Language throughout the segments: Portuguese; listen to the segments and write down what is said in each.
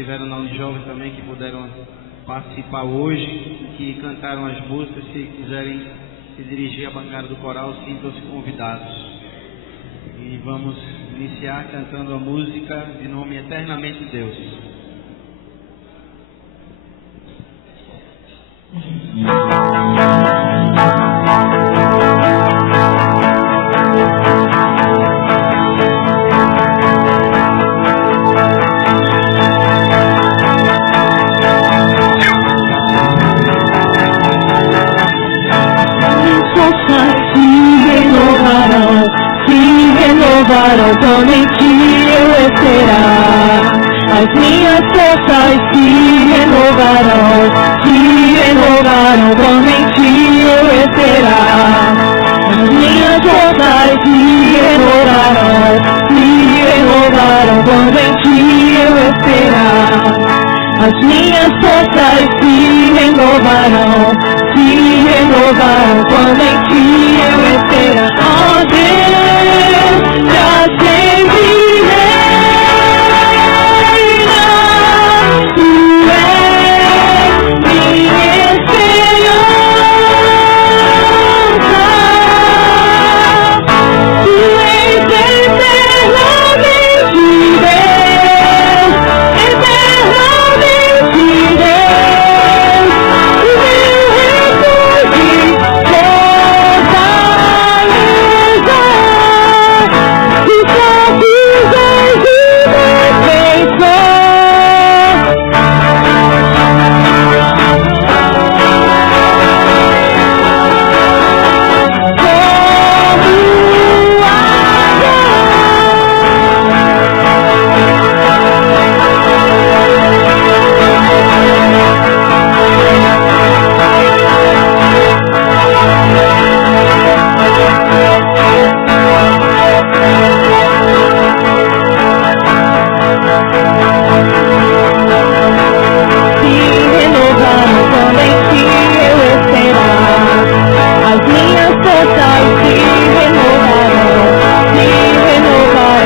Tiveram na Uni Jovem também, que puderam participar hoje, que cantaram as músicas. Se quiserem se dirigir à bancada do coral, sintam-se convidados. E vamos iniciar cantando a música em nome Eternamente Deus. Somente eu esperar. As minhas forças se renovarão, somente eu esperar. As minhas forças se renovarão, somente eu esperar. As minhas forças se renovarão, somente eu esperar. Oh Deus, já sempre reina, Tu és minha esperança, Tu és eternamente Deus, eternamente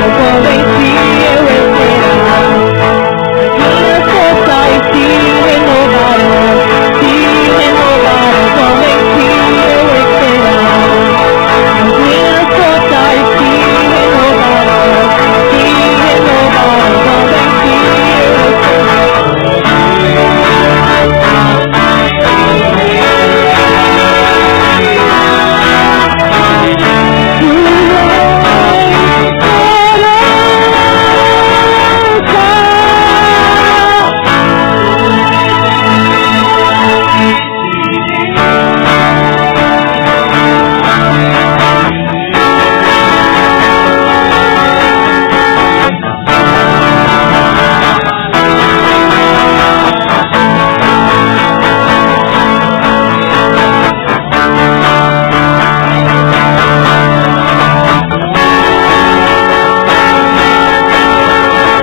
Deus,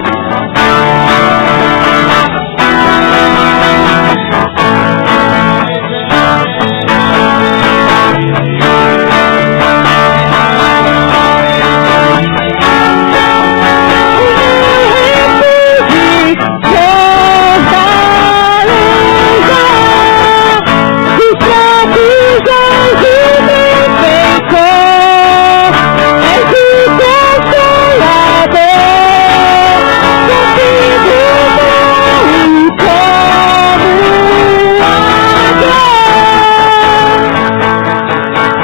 o meu refúgio,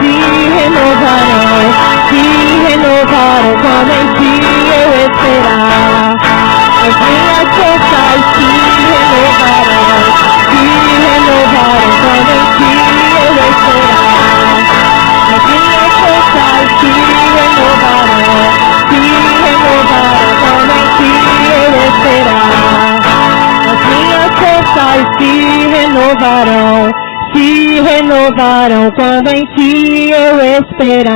fortaleza. Se renovarão quando em Ti eu esperar.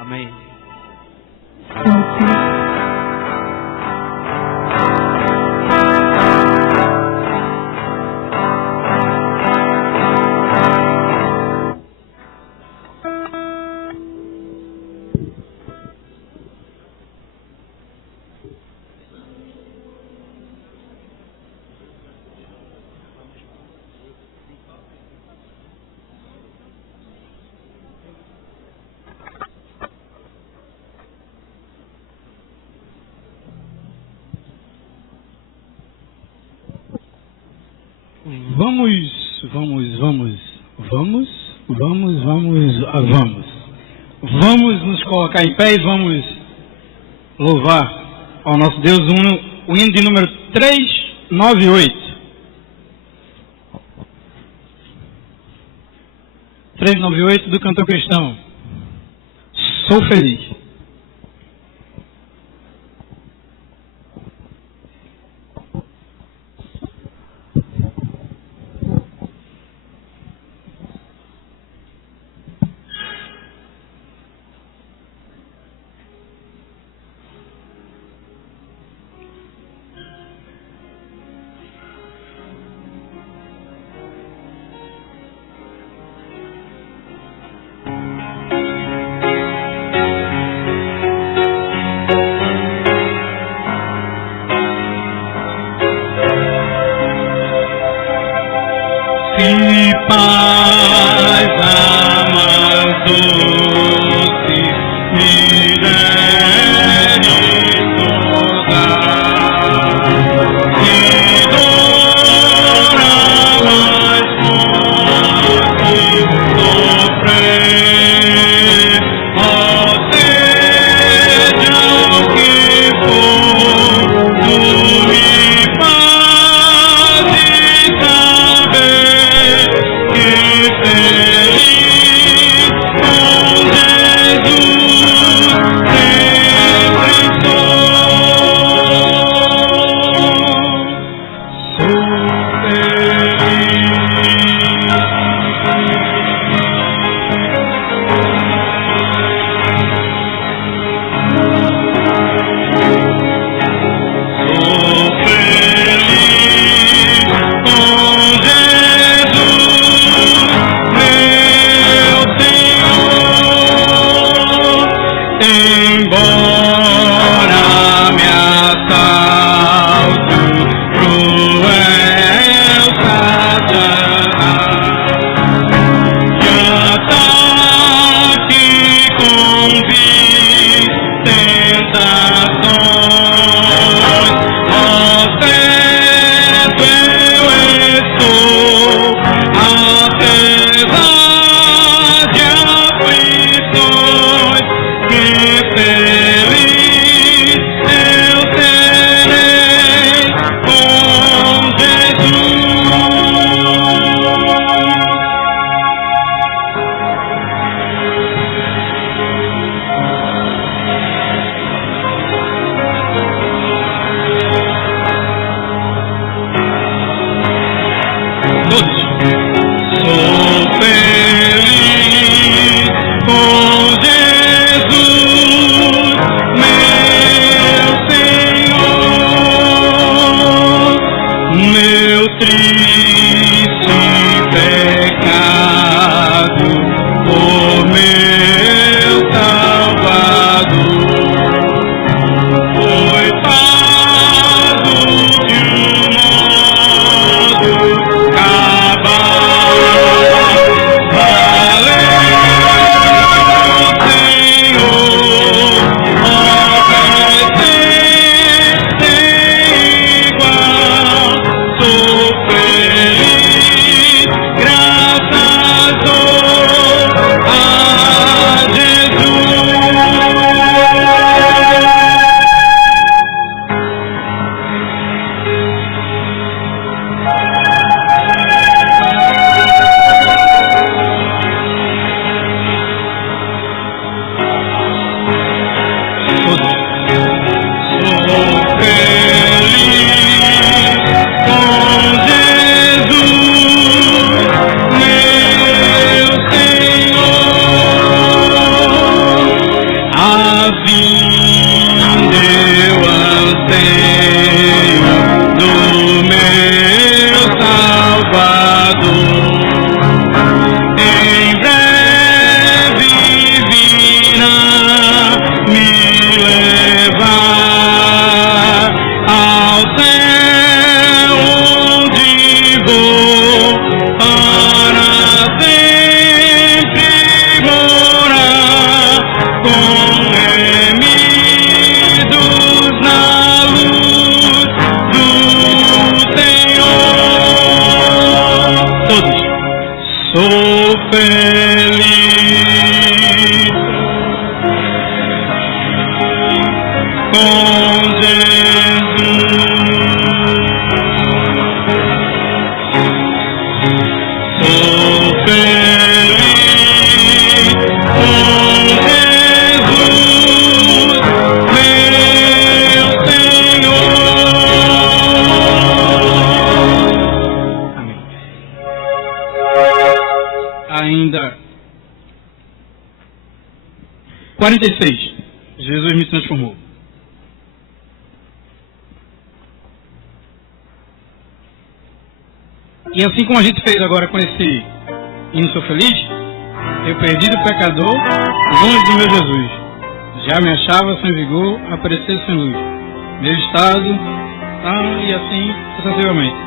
Amém. Vamos nos colocar em pé e vamos louvar ao nosso Deus o hino de número 398. 398 do cantor cristão. Sou feliz. Feliz 46. Jesus me transformou. E assim como a gente fez agora com esse hino Sou Feliz, eu perdido pecador, longe do meu Jesus. Já me achava sem vigor, aparecer sem luz. Meu estado, e assim sucessivamente.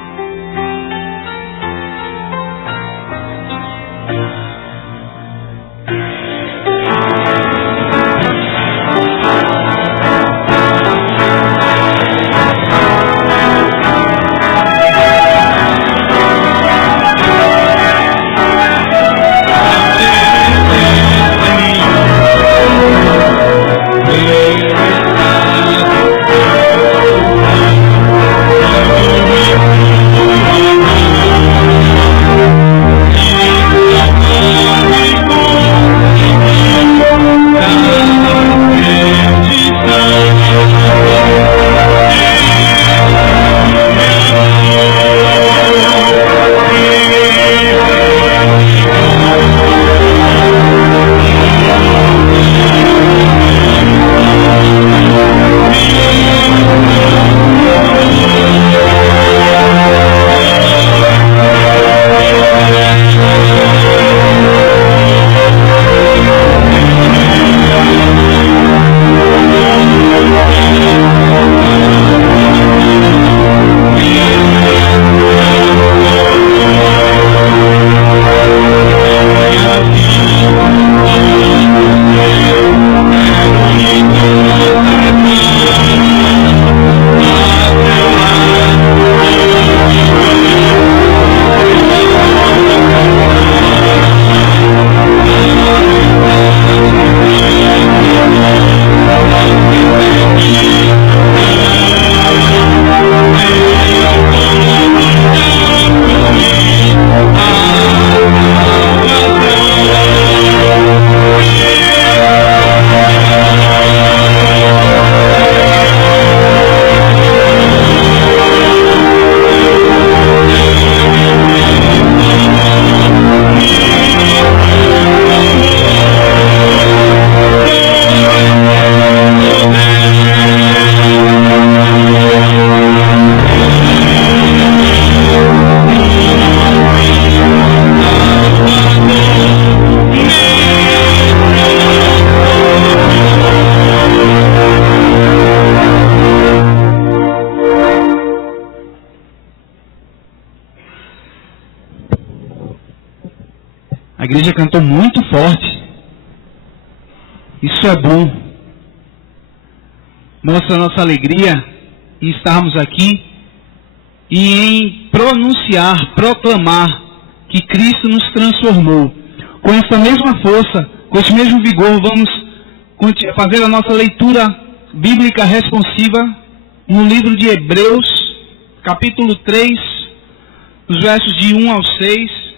A igreja cantou muito forte. Isso é bom. Mostra a nossa alegria em estarmos aqui e em pronunciar, proclamar que Cristo nos transformou. Com essa mesma força, com esse mesmo vigor, vamos fazer a nossa leitura bíblica responsiva no livro de Hebreus, capítulo 3, os versos de 1 ao 6.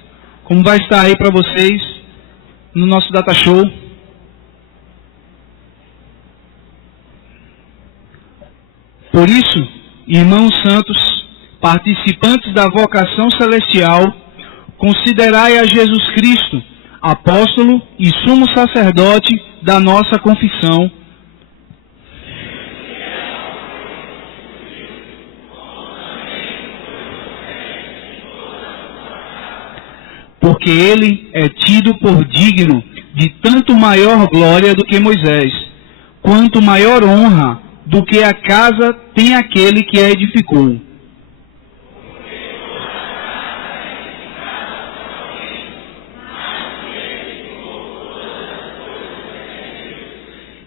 Como vai estar aí para vocês no nosso data show. Por isso, irmãos santos, participantes da vocação celestial, considerai a Jesus Cristo, apóstolo e sumo sacerdote da nossa confissão, porque ele é tido por digno de tanto maior glória do que Moisés, quanto maior honra do que a casa tem aquele que a edificou.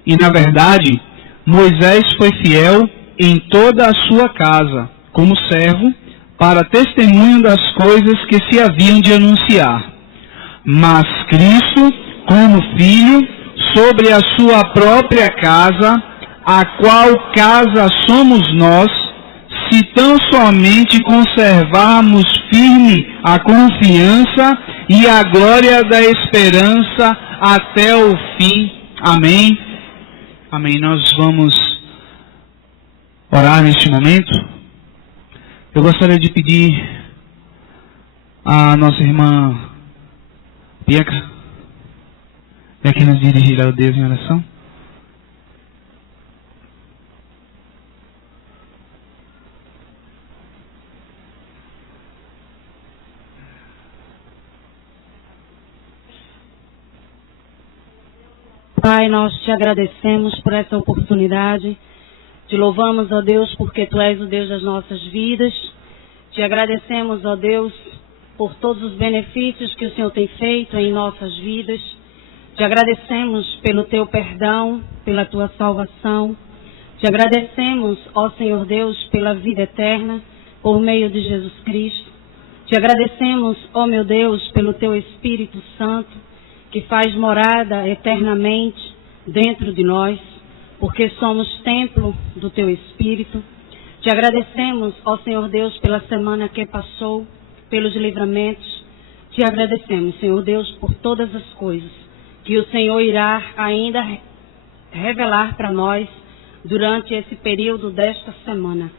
E na verdade, Moisés foi fiel em toda a sua casa, como servo, para testemunho das coisas que se haviam de anunciar. Mas Cristo, como Filho, sobre a sua própria casa, a qual casa somos nós, se tão somente conservarmos firme a confiança e a glória da esperança até o fim. Amém. Amém. Nós vamos orar neste momento. Eu gostaria de pedir à nossa irmã Bianca, nos dirigir ao Deus em oração. Pai, nós te agradecemos por essa oportunidade. Te louvamos, ó Deus, porque Tu és o Deus das nossas vidas. Te agradecemos, ó Deus, por todos os benefícios que o Senhor tem feito em nossas vidas. Te agradecemos pelo Teu perdão, pela Tua salvação. Te agradecemos, ó Senhor Deus, pela vida eterna, por meio de Jesus Cristo. Te agradecemos, ó meu Deus, pelo Teu Espírito Santo, que faz morada eternamente dentro de nós, porque somos templo do Teu Espírito. Te agradecemos, ó Senhor Deus, pela semana que passou, pelos livramentos. Te agradecemos, Senhor Deus, por todas as coisas que o Senhor irá ainda revelar para nós durante esse período desta semana.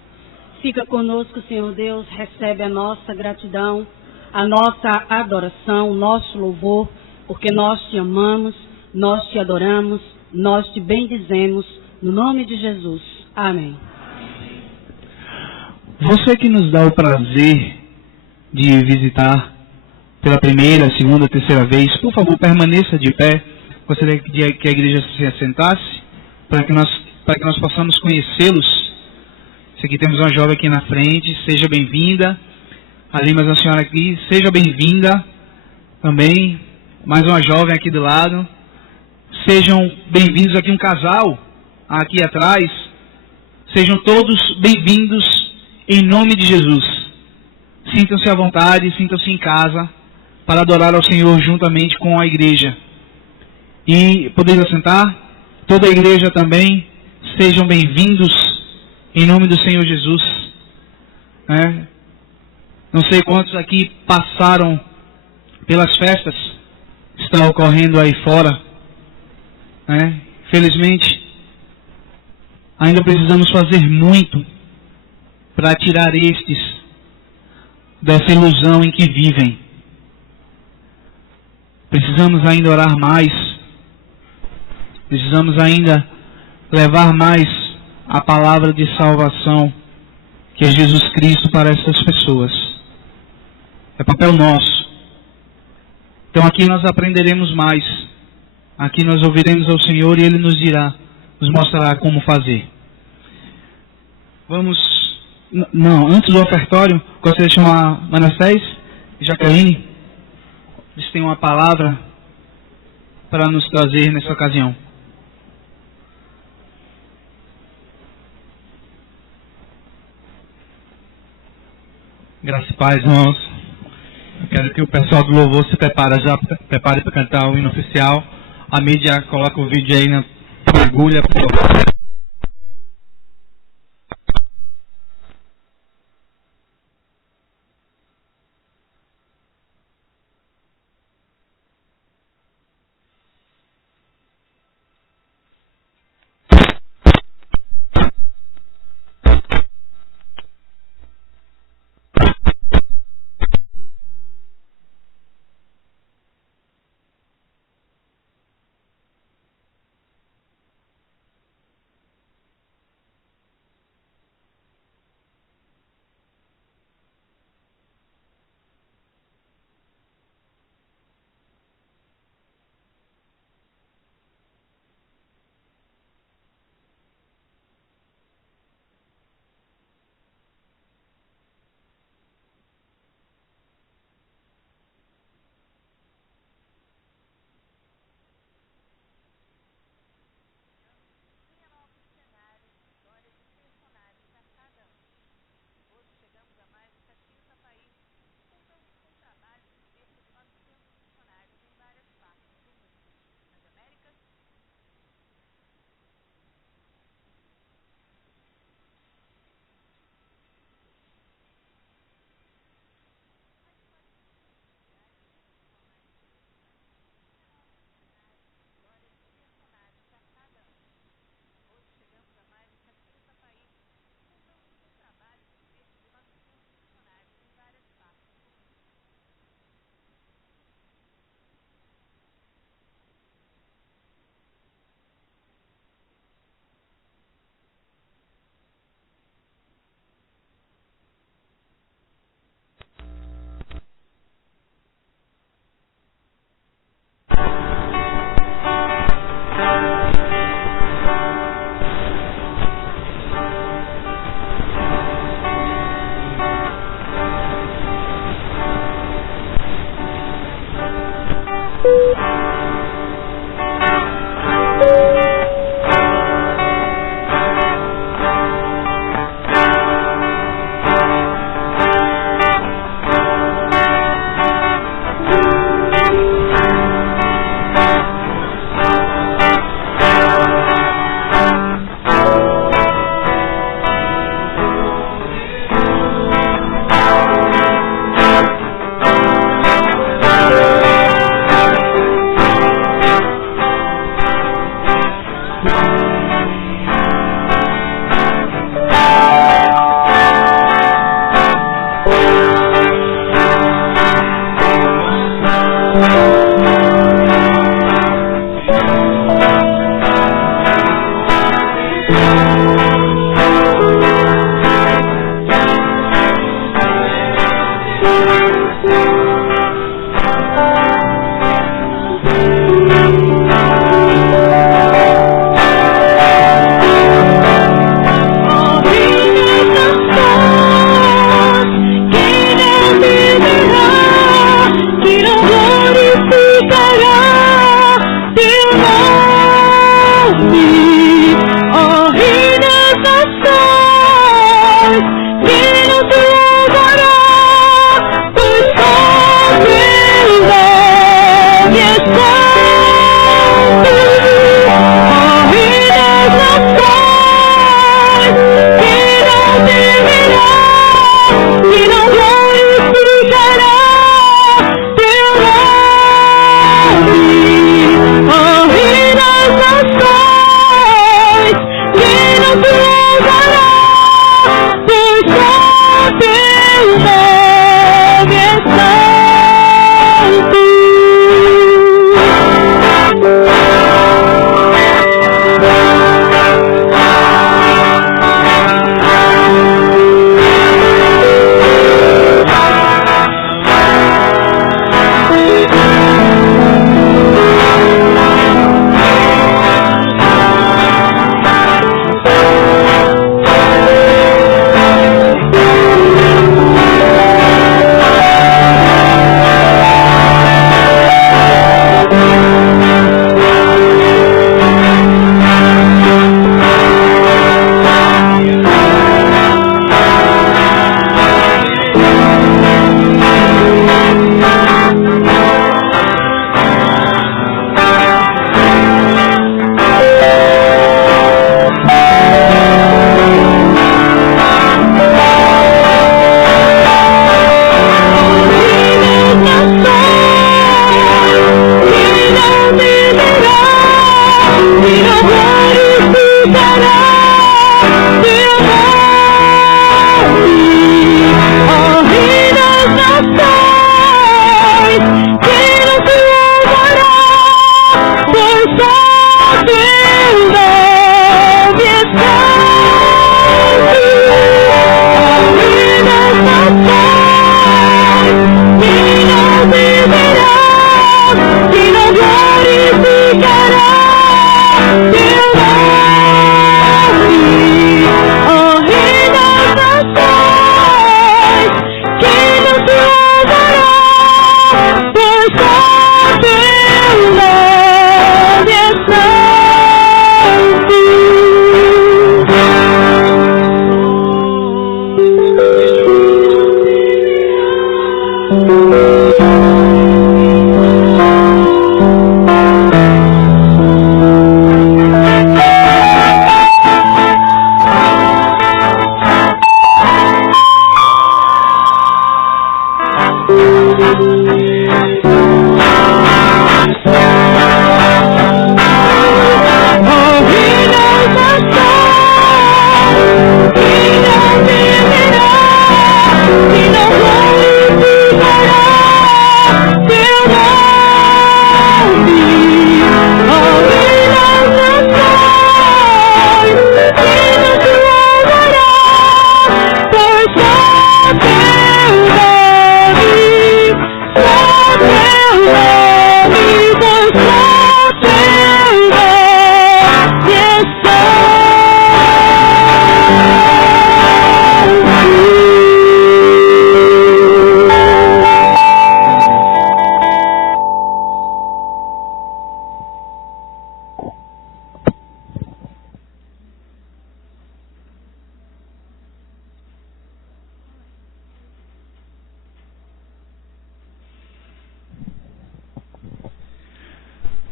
Fica conosco, Senhor Deus, recebe a nossa gratidão, a nossa adoração, o nosso louvor, porque nós Te amamos, nós Te adoramos, nós Te bendizemos, no nome de Jesus. Amém. Você que nos dá o prazer de visitar pela primeira, segunda, terceira vez, por favor, permaneça de pé. Gostaria que a igreja se assentasse para que nós possamos conhecê-los. Aqui temos uma jovem aqui na frente, seja bem-vinda. Ali mais uma senhora aqui, seja bem-vinda também. Mais uma jovem aqui do lado. Sejam bem-vindos aqui um casal aqui atrás. Sejam todos bem-vindos em nome de Jesus. Sintam-se à vontade, sintam-se em casa para adorar ao Senhor juntamente com a igreja. E podeis assentar? Toda a igreja também, sejam bem-vindos em nome do Senhor Jesus. Não sei quantos aqui passaram pelas festas que estão ocorrendo aí fora. Felizmente, ainda precisamos fazer muito para tirar estes dessa ilusão em que vivem. Precisamos ainda orar mais. Precisamos ainda levar mais a palavra de salvação, que é Jesus Cristo, para essas pessoas. É papel nosso. Então aqui nós aprenderemos mais. Aqui nós ouviremos ao Senhor e Ele nos dirá, nos mostrará como fazer. Vamos... Não, antes do ofertório, gostaria de chamar Manassés e Jaqueline. Eles têm uma palavra para nos trazer nessa ocasião. Graças e paz, irmãos. Eu quero que o pessoal do louvor se prepare para cantar o hino oficial. A mídia coloca o vídeo aí na agulha, por favor.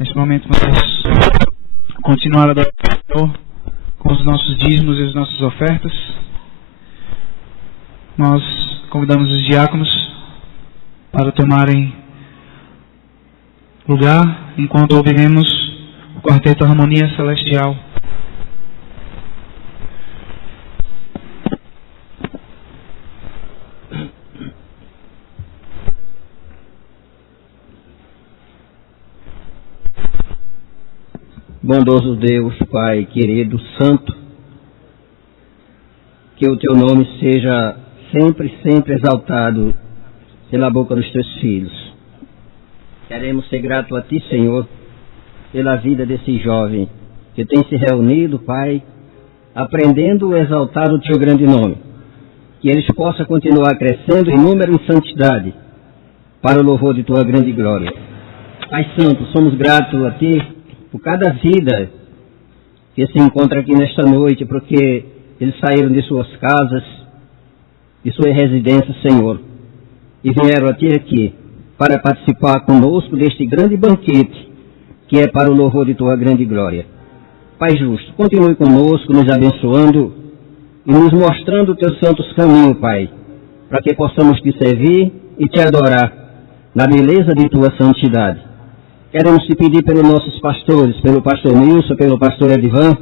Neste momento vamos continuar adorando o Senhor com os nossos dízimos e as nossas ofertas. Nós convidamos os diáconos para tomarem lugar enquanto ouviremos o quarteto Harmonia Celestial. Bondoso Deus, Pai querido, Santo, que o Teu nome seja sempre exaltado pela boca dos Teus filhos. Queremos ser gratos a Ti, Senhor, pela vida desse jovem que tem se reunido, Pai, aprendendo a exaltar o Teu grande nome. Que eles possam continuar crescendo em número e santidade, para o louvor de Tua grande glória. Pai Santo, somos gratos a Ti por cada vida que se encontra aqui nesta noite, porque eles saíram de suas casas, de suas residências, Senhor, e vieram a Ti aqui para participar conosco deste grande banquete, que é para o louvor de Tua grande glória. Pai justo, continue conosco, nos abençoando e nos mostrando os Teus santos caminhos, Pai, para que possamos Te servir e Te adorar na beleza de Tua santidade. Queremos Te pedir pelos nossos pastores, pelo pastor Nilson, pelo pastor Edivan,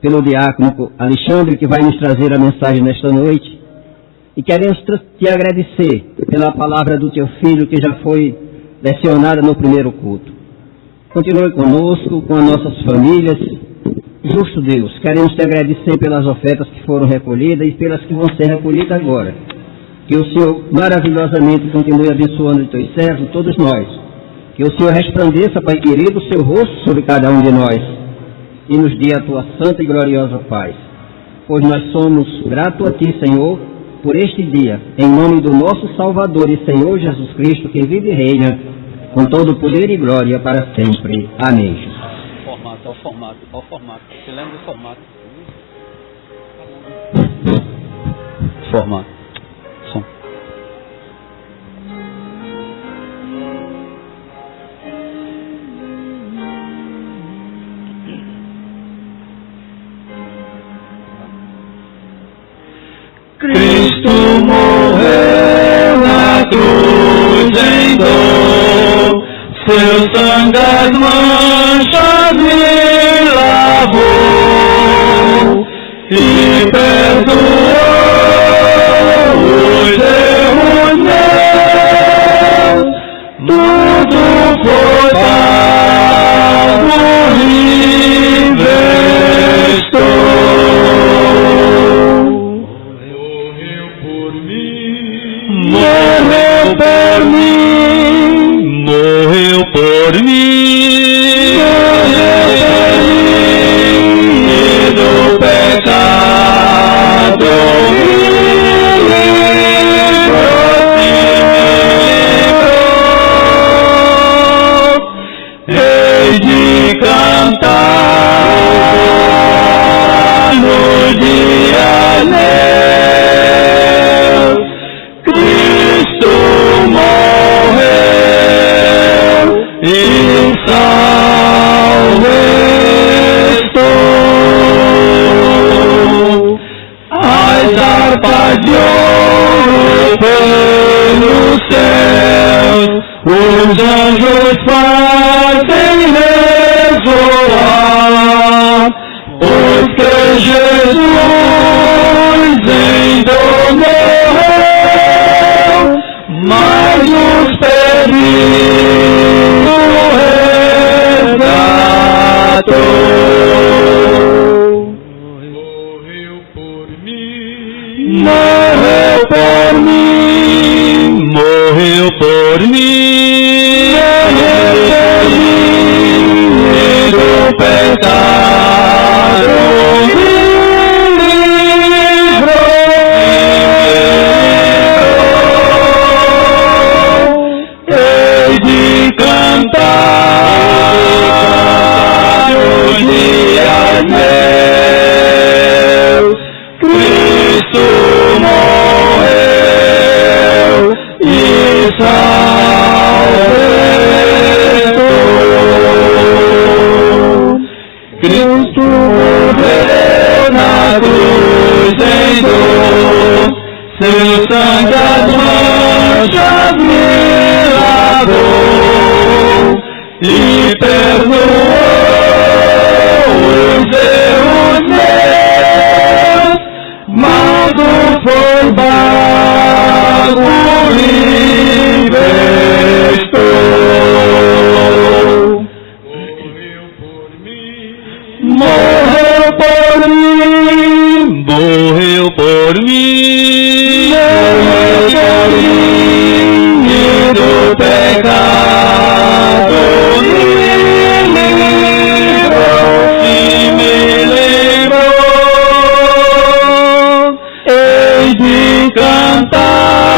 pelo diácono Alexandre, que vai nos trazer a mensagem nesta noite. E queremos Te agradecer pela palavra do Teu Filho, que já foi lecionada no primeiro culto. Continue conosco, com as nossas famílias. Justo Deus, queremos Te agradecer pelas ofertas que foram recolhidas e pelas que vão ser recolhidas agora. Que o Senhor maravilhosamente continue abençoando os Teus servos, todos nós. Que o Senhor resplandeça, Pai querido, o Seu rosto sobre cada um de nós e nos dê a Tua santa e gloriosa paz. Pois nós somos gratos a Ti, Senhor, por este dia, em nome do nosso Salvador e Senhor Jesus Cristo, que vive e reina com todo o poder e glória para sempre. Amém. Olha o formato. Você lembra do formato? Formato. Som. Cristo morreu na cruz em dor, seu sangue as manchas me lavou e perdoou os erros meus, tudo foi pago e restou. Morreu por mim, morreu por mim, morreu por mim, e do pecado me livrou. Hei de cantar nos dias meus, Cristo morreu e salvo estou. As harpas de ouro pelos céus, os anjos fazem ressoar, pois que Jesus em dor morreu, mas os perdidos resgatou. Morreu por mim, morreu por mim, morreu por mim, e do pecado me livrou. Hei de cantar os dias meus, Cristo morreu e salvo estou. Cristo morreu na cruz em dor, seu sangue as manchas me lavou e perdoou os erros meus, mas o foi pago e restou. Morreu por mim, morreu por mim, morreu por mim, e do pecado me livrou, e me livrou. Hei de cantar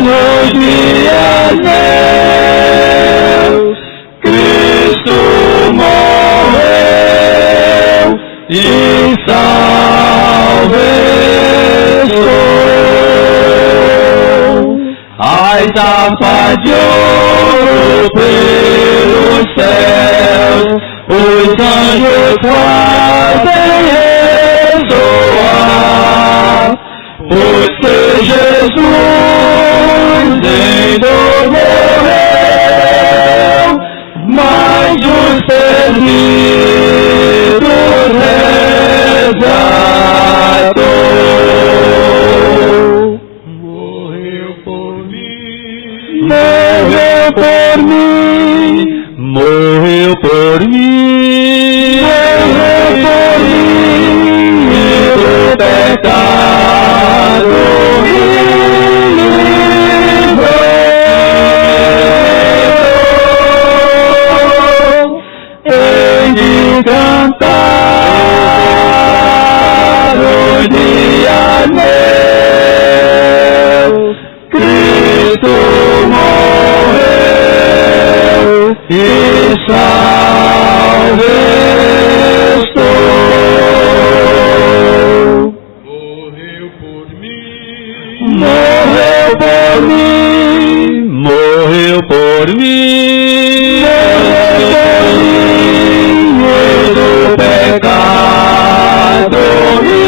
nos dias meus, Cristo morreu e salvo estou. As harpas de ouro pelos céus, os anjos fazem ressoar, pois que Jesus em dor morreu, mas os perdidos resgatou. Morreu por mim, morreu por mim, morreu por mim, morreu por mim, e do pecado me livrou. Hei de cantar os dias meus, Cristo morreu e salvo estou. Morreu por mim, morreu por mim, morreu por mim, e do pecado me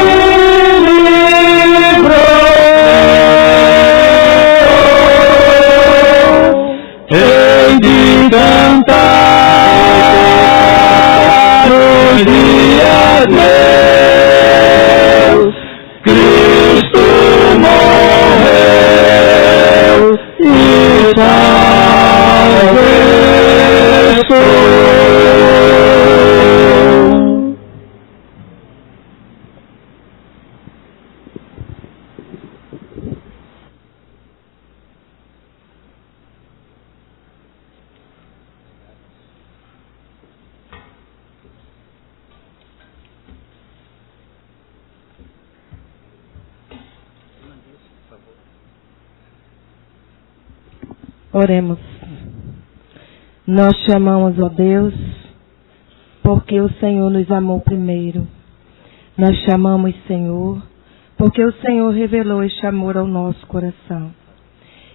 Oremos. Nós te amamos, ó Deus, porque o Senhor nos amou primeiro. Nós te amamos, Senhor, porque o Senhor revelou este amor ao nosso coração.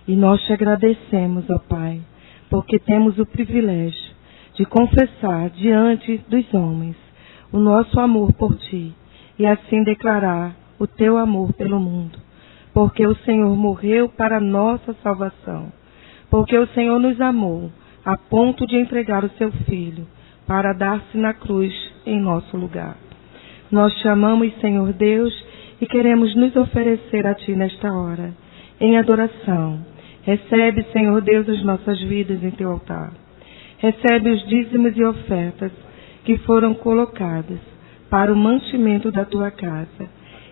E nós te agradecemos, ó Pai, porque temos o privilégio de confessar diante dos homens o nosso amor por Ti e assim declarar o Teu amor pelo mundo. Porque o Senhor morreu para a nossa salvação. Porque o Senhor nos amou a ponto de entregar o Seu Filho para dar-se na cruz em nosso lugar. Nós te amamos, Senhor Deus, e queremos nos oferecer a Ti nesta hora, em adoração. Recebe, Senhor Deus, as nossas vidas em Teu altar. Recebe os dízimos e ofertas que foram colocadas para o mantimento da Tua casa.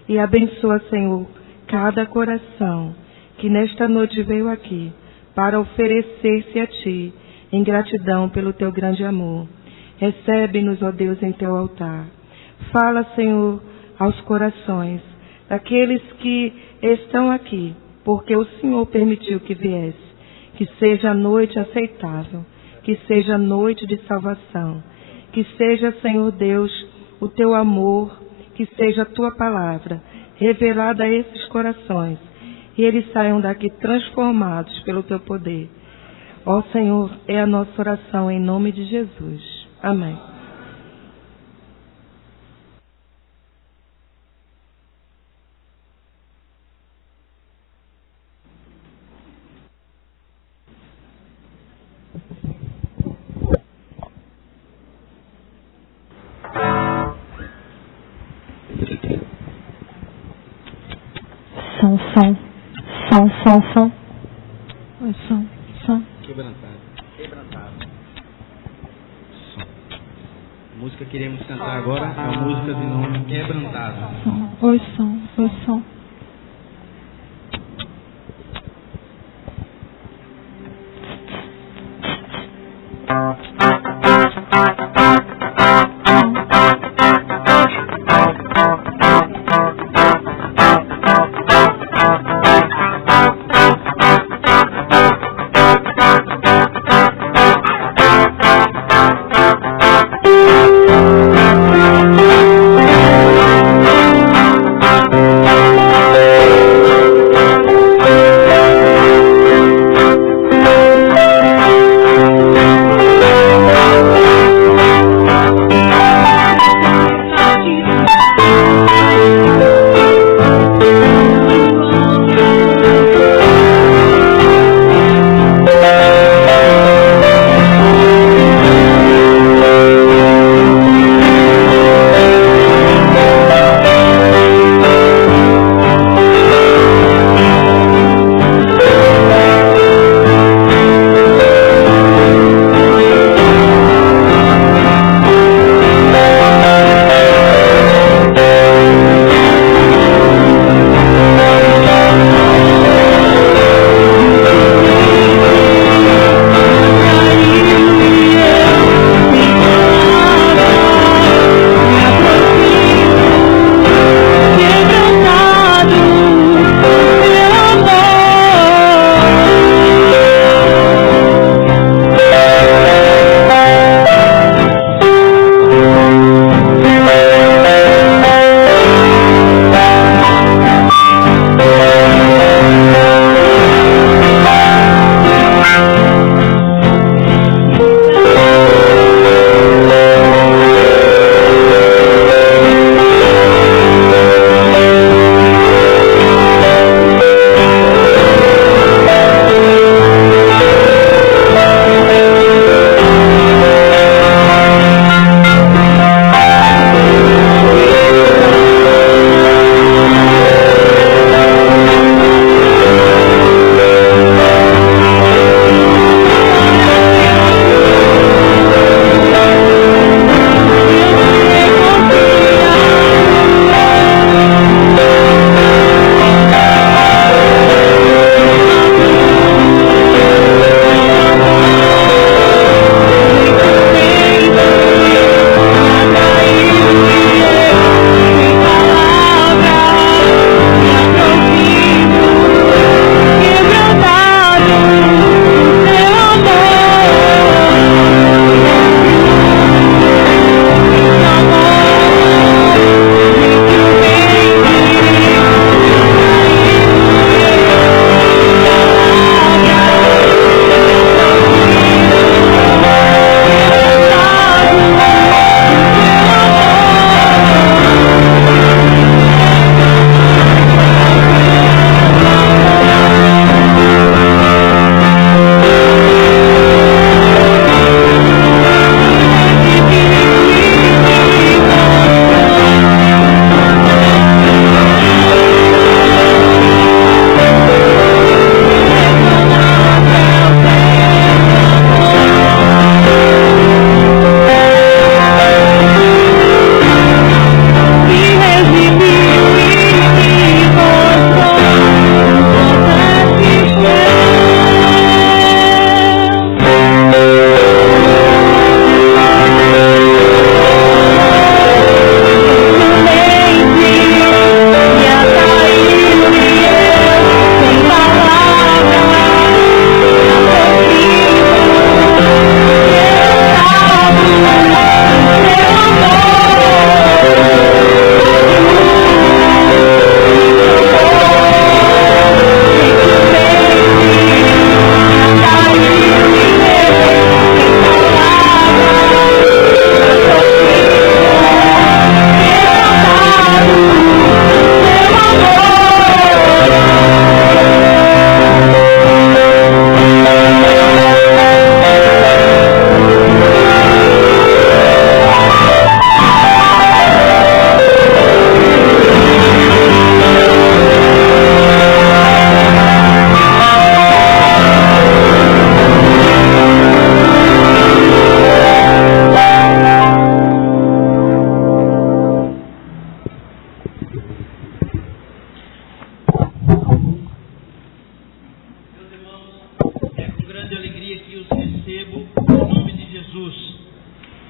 E abençoa, Senhor, cada coração que nesta noite veio aqui para oferecer-se a Ti em gratidão pelo Teu grande amor. Recebe-nos, ó Deus, em Teu altar. Fala, Senhor, aos corações daqueles que estão aqui, porque o Senhor permitiu que viesse. Que seja a noite aceitável, que seja a noite de salvação, que seja, Senhor Deus, o Teu amor, que seja a Tua palavra revelada a esses corações, e eles saiam daqui transformados pelo Teu poder. Ó Senhor, é a nossa oração em nome de Jesus. Amém. Som. Oi, som. Quebrantado. Som. A música que queremos cantar agora é a música de nome Quebrantado. Oi, som.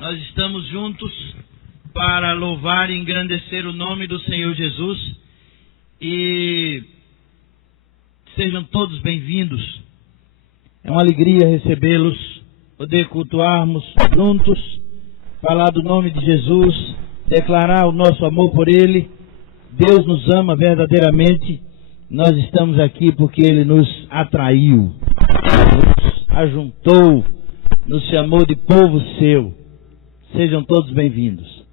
Nós estamos juntos para louvar e engrandecer o nome do Senhor Jesus. E sejam todos bem-vindos. É uma alegria recebê-los, poder cultuarmos juntos, falar do nome de Jesus, declarar o nosso amor por Ele. Deus nos ama verdadeiramente. Nós estamos aqui porque Ele nos atraiu, nos ajuntou, nos chamou de povo seu. Sejam todos bem-vindos.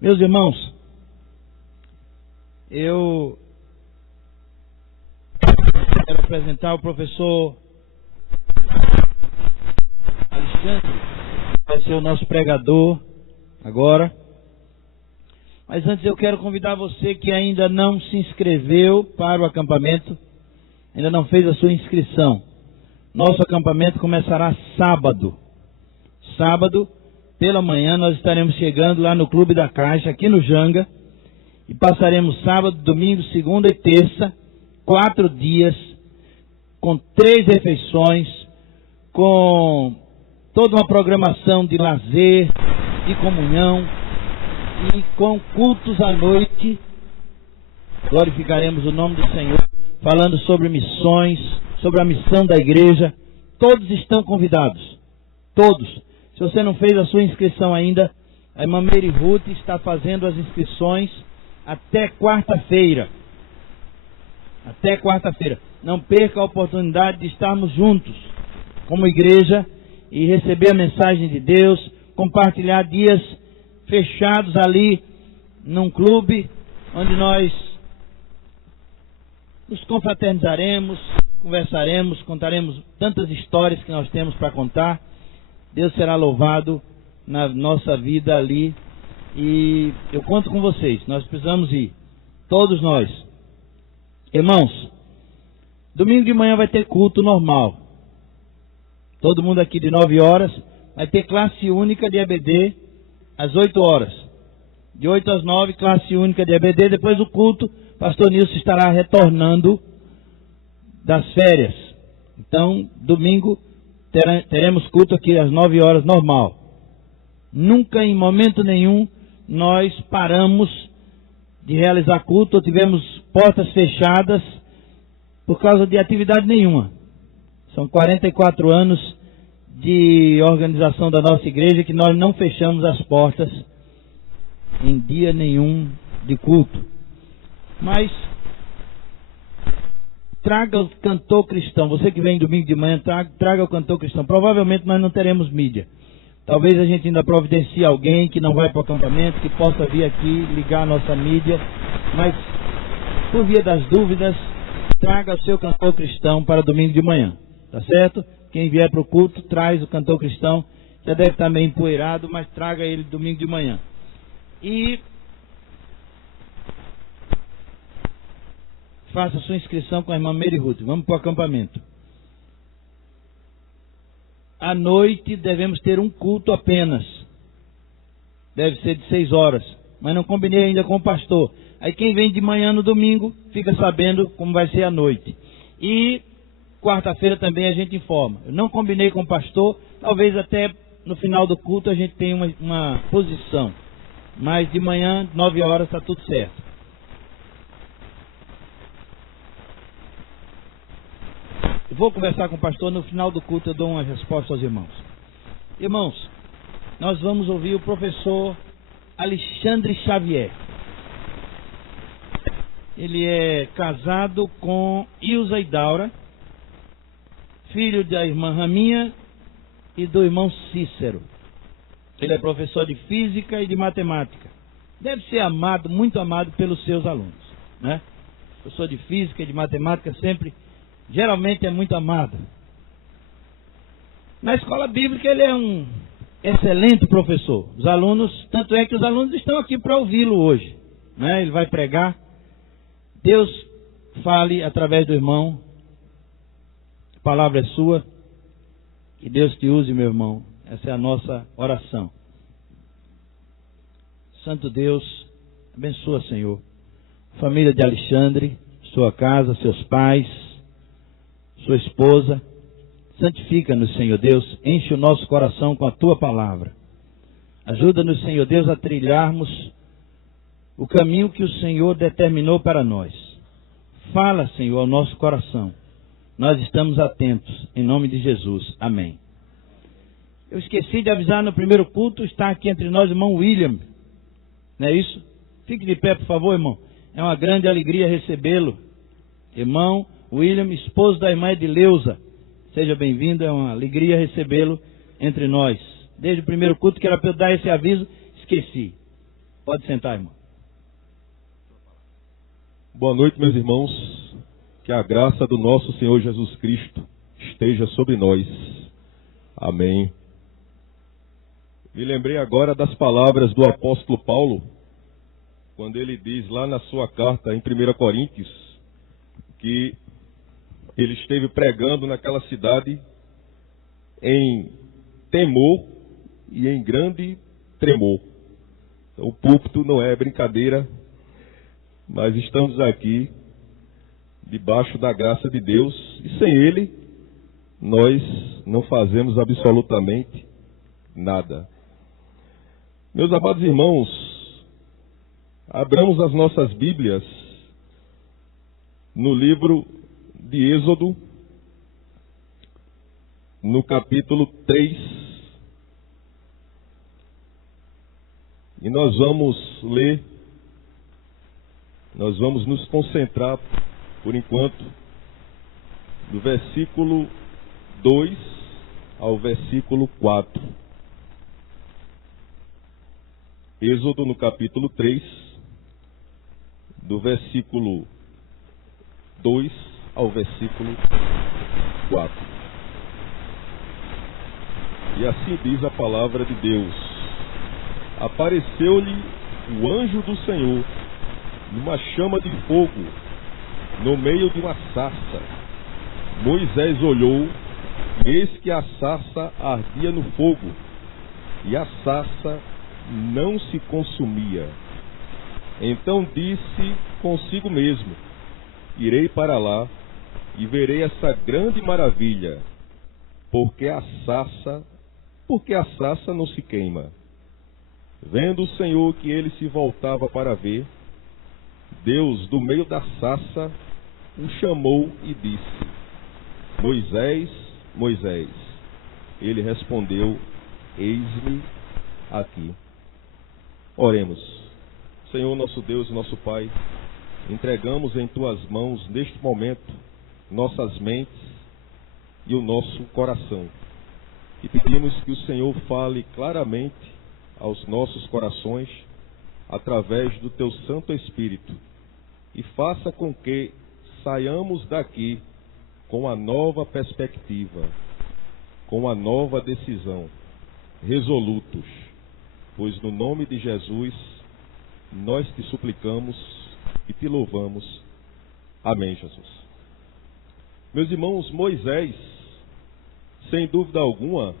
Meus irmãos, eu quero apresentar o professor Alexandre, que vai ser o nosso pregador agora. Mas antes eu quero convidar você que ainda não se inscreveu para o acampamento, ainda não fez a sua inscrição. Nosso acampamento começará sábado. Sábado, pela manhã, nós estaremos chegando lá no Clube da Caixa, aqui no Janga, e passaremos sábado, domingo, segunda e terça, 4 dias, com 3 refeições, com toda uma programação de lazer, de comunhão, e com cultos à noite. Glorificaremos o nome do Senhor, falando sobre missões, sobre a missão da igreja. Todos estão convidados, todos. Se você não fez a sua inscrição ainda, a irmã Mary Ruth está fazendo as inscrições até quarta-feira. Até quarta-feira. Não perca a oportunidade de estarmos juntos como igreja e receber a mensagem de Deus, compartilhar dias fechados ali num clube onde nós nos confraternizaremos, conversaremos, contaremos tantas histórias que nós temos para contar. Deus será louvado na nossa vida ali e eu conto com vocês. Nós precisamos ir, todos nós. Irmãos, domingo de manhã vai ter culto normal. Todo mundo aqui de 9 horas. Vai ter classe única de EBD às 8 horas. De 8 às 9, classe única de EBD. Depois do culto, pastor Nilson estará retornando das férias. Então, domingo, teremos culto aqui às 9 horas normal. Nunca, em momento nenhum, nós paramos de realizar culto ou tivemos portas fechadas por causa de atividade nenhuma. São 44 anos de organização da nossa igreja que nós não fechamos as portas em dia nenhum de culto. Mas traga o cantor cristão. Você que vem domingo de manhã, traga o cantor cristão. Provavelmente nós não teremos mídia. Talvez a gente ainda providencie alguém que não vai para o acampamento, que possa vir aqui ligar a nossa mídia. Mas, por via das dúvidas, traga o seu cantor cristão para domingo de manhã. Tá certo? Quem vier para o culto, traz o cantor cristão. Já deve estar meio empoeirado, mas traga ele domingo de manhã. E faça sua inscrição com a irmã Mary Ruth. Vamos para o acampamento. À noite devemos ter um culto apenas. Deve ser de 6 horas. Mas não combinei ainda com o pastor. Aí quem vem de manhã no domingo fica sabendo como vai ser a noite. E quarta-feira também a gente informa. Eu não combinei com o pastor. Talvez até no final do culto a gente tenha uma posição. Mas de manhã, 9 horas, está tudo certo. Eu vou conversar com o pastor, no final do culto eu dou uma resposta aos irmãos. Irmãos, nós vamos ouvir o professor Alexandre Xavier. Ele é casado com Ilza Idaura, filho da irmã Raminha e do irmão Cícero. Ele é professor de física e de matemática. Deve ser amado, muito amado pelos seus alunos, né? Professor de física e de matemática geralmente é muito amado. Na escola bíblica ele é um excelente professor. Os alunos, tanto é que os alunos estão aqui para ouvi-lo hoje, né? Ele vai pregar. Deus fale através do irmão. A palavra é sua. Que Deus te use, meu irmão. Essa é a nossa oração. Santo Deus, abençoa, Senhor, família de Alexandre, sua casa, seus pais, sua esposa. Santifica-nos, Senhor Deus, enche o nosso coração com a Tua palavra. Ajuda-nos, Senhor Deus, a trilharmos o caminho que o Senhor determinou para nós. Fala, Senhor, ao nosso coração. Nós estamos atentos, em nome de Jesus. Amém. Eu esqueci de avisar no primeiro culto, está aqui entre nós o irmão William. Não é isso? Fique de pé, por favor, irmão. É uma grande alegria recebê-lo. Irmão William, esposo da irmã Edileuza. Seja bem-vindo, é uma alegria recebê-lo entre nós. Desde o primeiro culto que era para eu dar esse aviso, esqueci. Pode sentar, irmão. Boa noite, meus irmãos. Que a graça do nosso Senhor Jesus Cristo esteja sobre nós. Amém. Me lembrei agora das palavras do apóstolo Paulo, quando ele diz lá na sua carta em 1 Coríntios, que ele esteve pregando naquela cidade em temor e em grande tremor. Então, o púlpito não é brincadeira, mas estamos aqui debaixo da graça de Deus, e sem Ele nós não fazemos absolutamente nada. Meus amados irmãos, abramos as nossas Bíblias no livro de Êxodo, no capítulo 3, e nós vamos ler, nós vamos nos concentrar, por enquanto, do versículo 2 ao versículo 4. Êxodo no capítulo 3, do versículo 2 ao versículo 4. E assim diz a palavra de Deus: Apareceu-lhe o anjo do Senhor numa chama de fogo, no meio de uma sarça. Moisés olhou, e eis que a sarça ardia no fogo, e a sarça não se consumia. Então disse consigo mesmo: Irei para lá e verei essa grande maravilha, porque a sarça não se queima. Vendo o Senhor que ele se voltava para ver, Deus, do meio da sarça, o chamou e disse: Moisés, Moisés. Ele respondeu: Eis-me aqui. Oremos. Senhor, nosso Deus e nosso Pai, entregamos em Tuas mãos, neste momento, nossas mentes e o nosso coração. E pedimos que o Senhor fale claramente aos nossos corações, através do Teu Santo Espírito, e faça com que saiamos daqui com a nova perspectiva, com a nova decisão, resolutos, pois no nome de Jesus nós te suplicamos e te louvamos. Amém, Jesus. Meus irmãos, Moisés, sem dúvida alguma,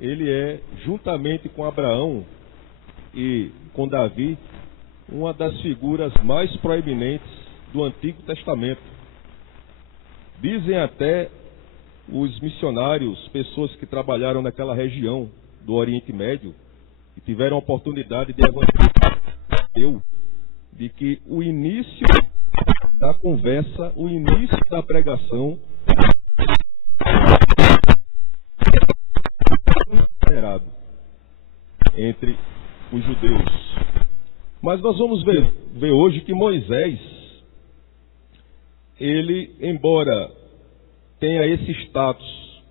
ele é, juntamente com Abraão e com Davi, uma das figuras mais proeminentes do Antigo Testamento. Dizem até os missionários, pessoas que trabalharam naquela região do Oriente Médio e tiveram a oportunidade de evangelizar, de que o início da conversa, o início da pregação entre os judeus. Mas nós vamos ver hoje que Moisés, ele, embora tenha esse status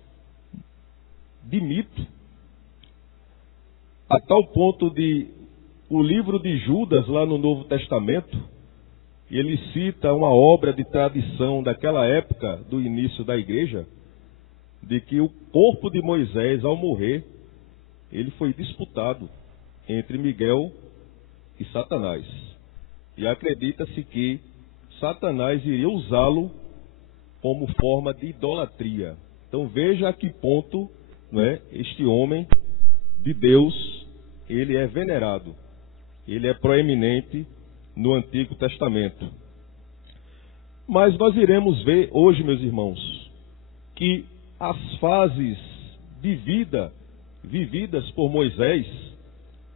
de mito, a tal ponto de o livro de Judas, lá no Novo Testamento, ele cita uma obra de tradição daquela época, do início da igreja, de que o corpo de Moisés, ao morrer, ele foi disputado entre Miguel e Satanás. E acredita-se que Satanás iria usá-lo como forma de idolatria. Então veja a que ponto, né, este homem de Deus, ele é venerado. Ele é proeminente no Antigo Testamento. Mas nós iremos ver hoje, meus irmãos, que as fases de vida vividas por Moisés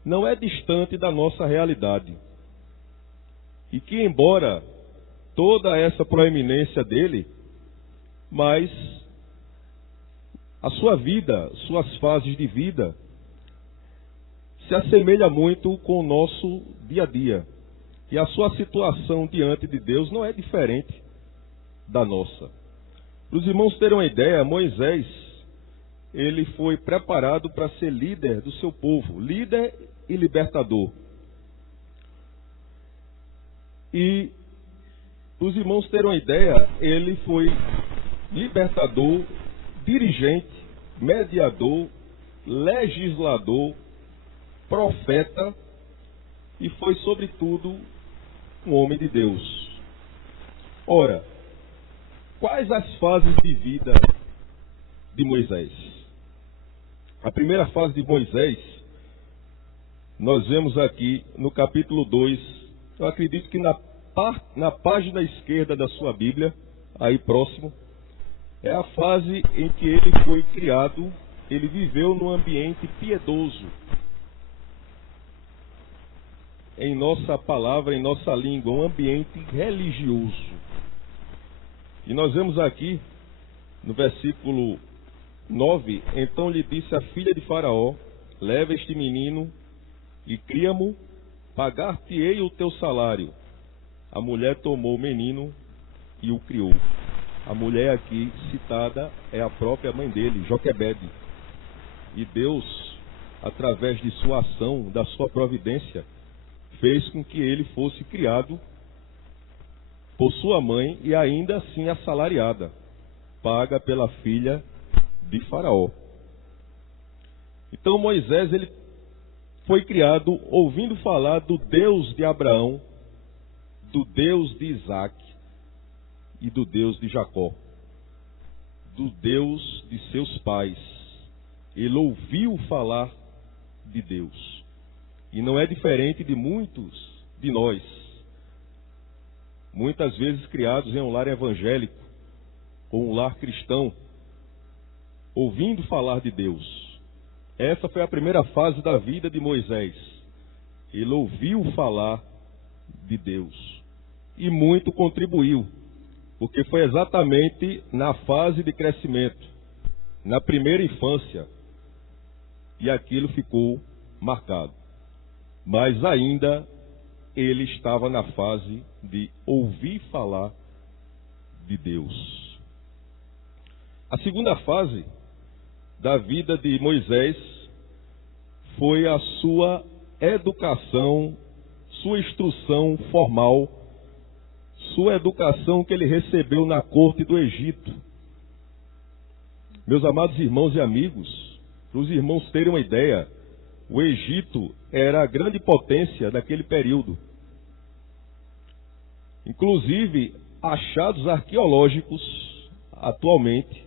não é distante da nossa realidade. E que, embora toda essa proeminência dele, mas a sua vida, suas fases de vida, se assemelha muito com o nosso dia a dia. E a sua situação diante de Deus não é diferente da nossa. Para os irmãos terem uma ideia, Moisés, ele foi preparado para ser líder do seu povo, líder e libertador. E, para os irmãos terem uma ideia, ele foi libertador, dirigente, mediador, legislador, profeta e foi, sobretudo, um homem de Deus. Ora, quais as fases de vida de Moisés? A primeira fase de Moisés, nós vemos aqui no capítulo 2, eu acredito que na página esquerda da sua Bíblia, aí próximo, é a fase em que ele foi criado, ele viveu num ambiente piedoso. Em nossa palavra, em nossa língua, um ambiente religioso. E nós vemos aqui, no versículo 9, então lhe disse a filha de Faraó, leva este menino e cria-mo, pagar-te-ei o teu salário. A mulher tomou o menino e o criou. A mulher aqui citada é a própria mãe dele, Joquebede. E Deus, através de sua ação, da sua providência, fez com que ele fosse criado por sua mãe e ainda assim assalariada, paga pela filha de Faraó. Então Moisés, ele foi criado ouvindo falar do Deus de Abraão, do Deus de Isaac e do Deus de Jacó, do Deus de seus pais. Ele ouviu falar de Deus. E não é diferente de muitos de nós, muitas vezes criados em um lar evangélico, ou um lar cristão, ouvindo falar de Deus. Essa foi a primeira fase da vida de Moisés. Ele ouviu falar de Deus. E muito contribuiu, porque foi exatamente na fase de crescimento, na primeira infância, e aquilo ficou marcado. Mas ainda ele estava na fase de ouvir falar de Deus. A segunda fase da vida de Moisés foi a sua educação, sua instrução formal, sua educação que ele recebeu na corte do Egito. Meus amados irmãos e amigos, para os irmãos terem uma ideia, o Egito era a grande potência daquele período. Inclusive, achados arqueológicos atualmente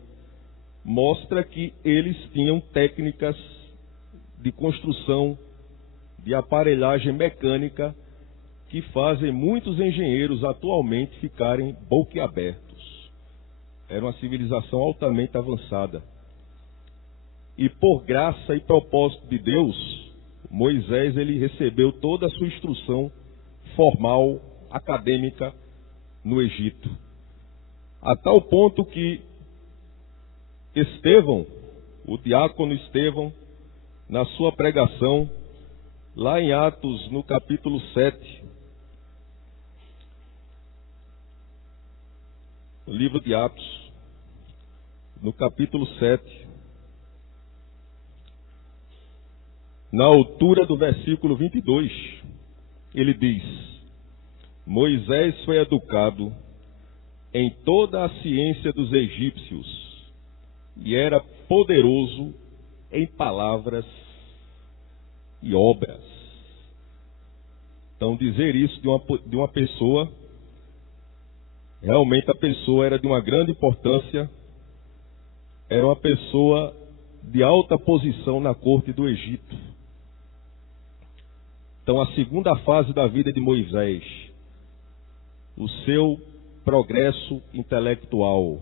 mostra que eles tinham técnicas de construção, de aparelhagem mecânica que fazem muitos engenheiros atualmente ficarem boquiabertos. Era uma civilização altamente avançada. E por graça e propósito de Deus, Moisés ele recebeu toda a sua instrução formal, acadêmica, no Egito. A tal ponto que Estevão, o diácono Estevão, na sua pregação, lá em Atos, no capítulo 7, o livro de Atos, no capítulo 7, na altura do versículo 22, ele diz: Moisés foi educado em toda a ciência dos egípcios e era poderoso em palavras e obras. Então, dizer isso de uma pessoa, realmente a pessoa era de uma grande importância, era uma pessoa de alta posição na corte do Egito. Então, a segunda fase da vida de Moisés, o seu progresso intelectual,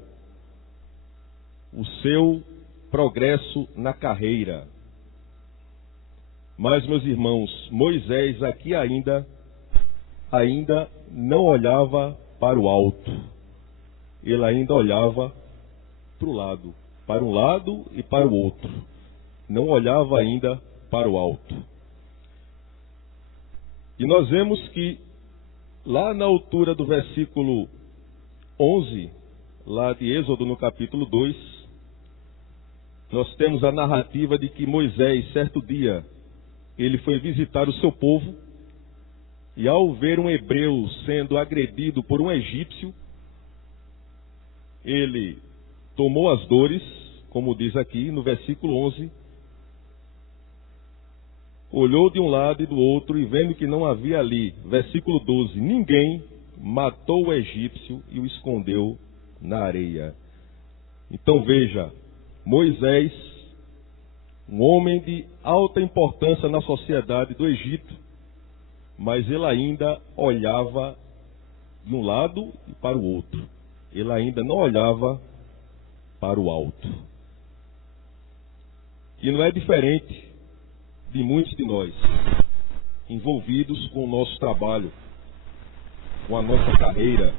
o seu progresso na carreira. Mas, meus irmãos, Moisés aqui ainda não olhava para o alto. Ele ainda olhava para o lado, para um lado e para o outro. Não olhava ainda para o alto. E nós vemos que lá na altura do versículo 11, lá de Êxodo no capítulo 2, nós temos a narrativa de que Moisés, certo dia, ele foi visitar o seu povo e ao ver um hebreu sendo agredido por um egípcio, ele tomou as dores, como diz aqui no versículo 11, olhou de um lado e do outro e vendo que não havia ali, versículo 12, ninguém, matou o egípcio e o escondeu na areia. Então veja, Moisés, um homem de alta importância na sociedade do Egito, mas ele ainda olhava de um lado e para o outro. Ele ainda não olhava para o alto. E não é diferente de muitos de nós, envolvidos com o nosso trabalho, com a nossa carreira,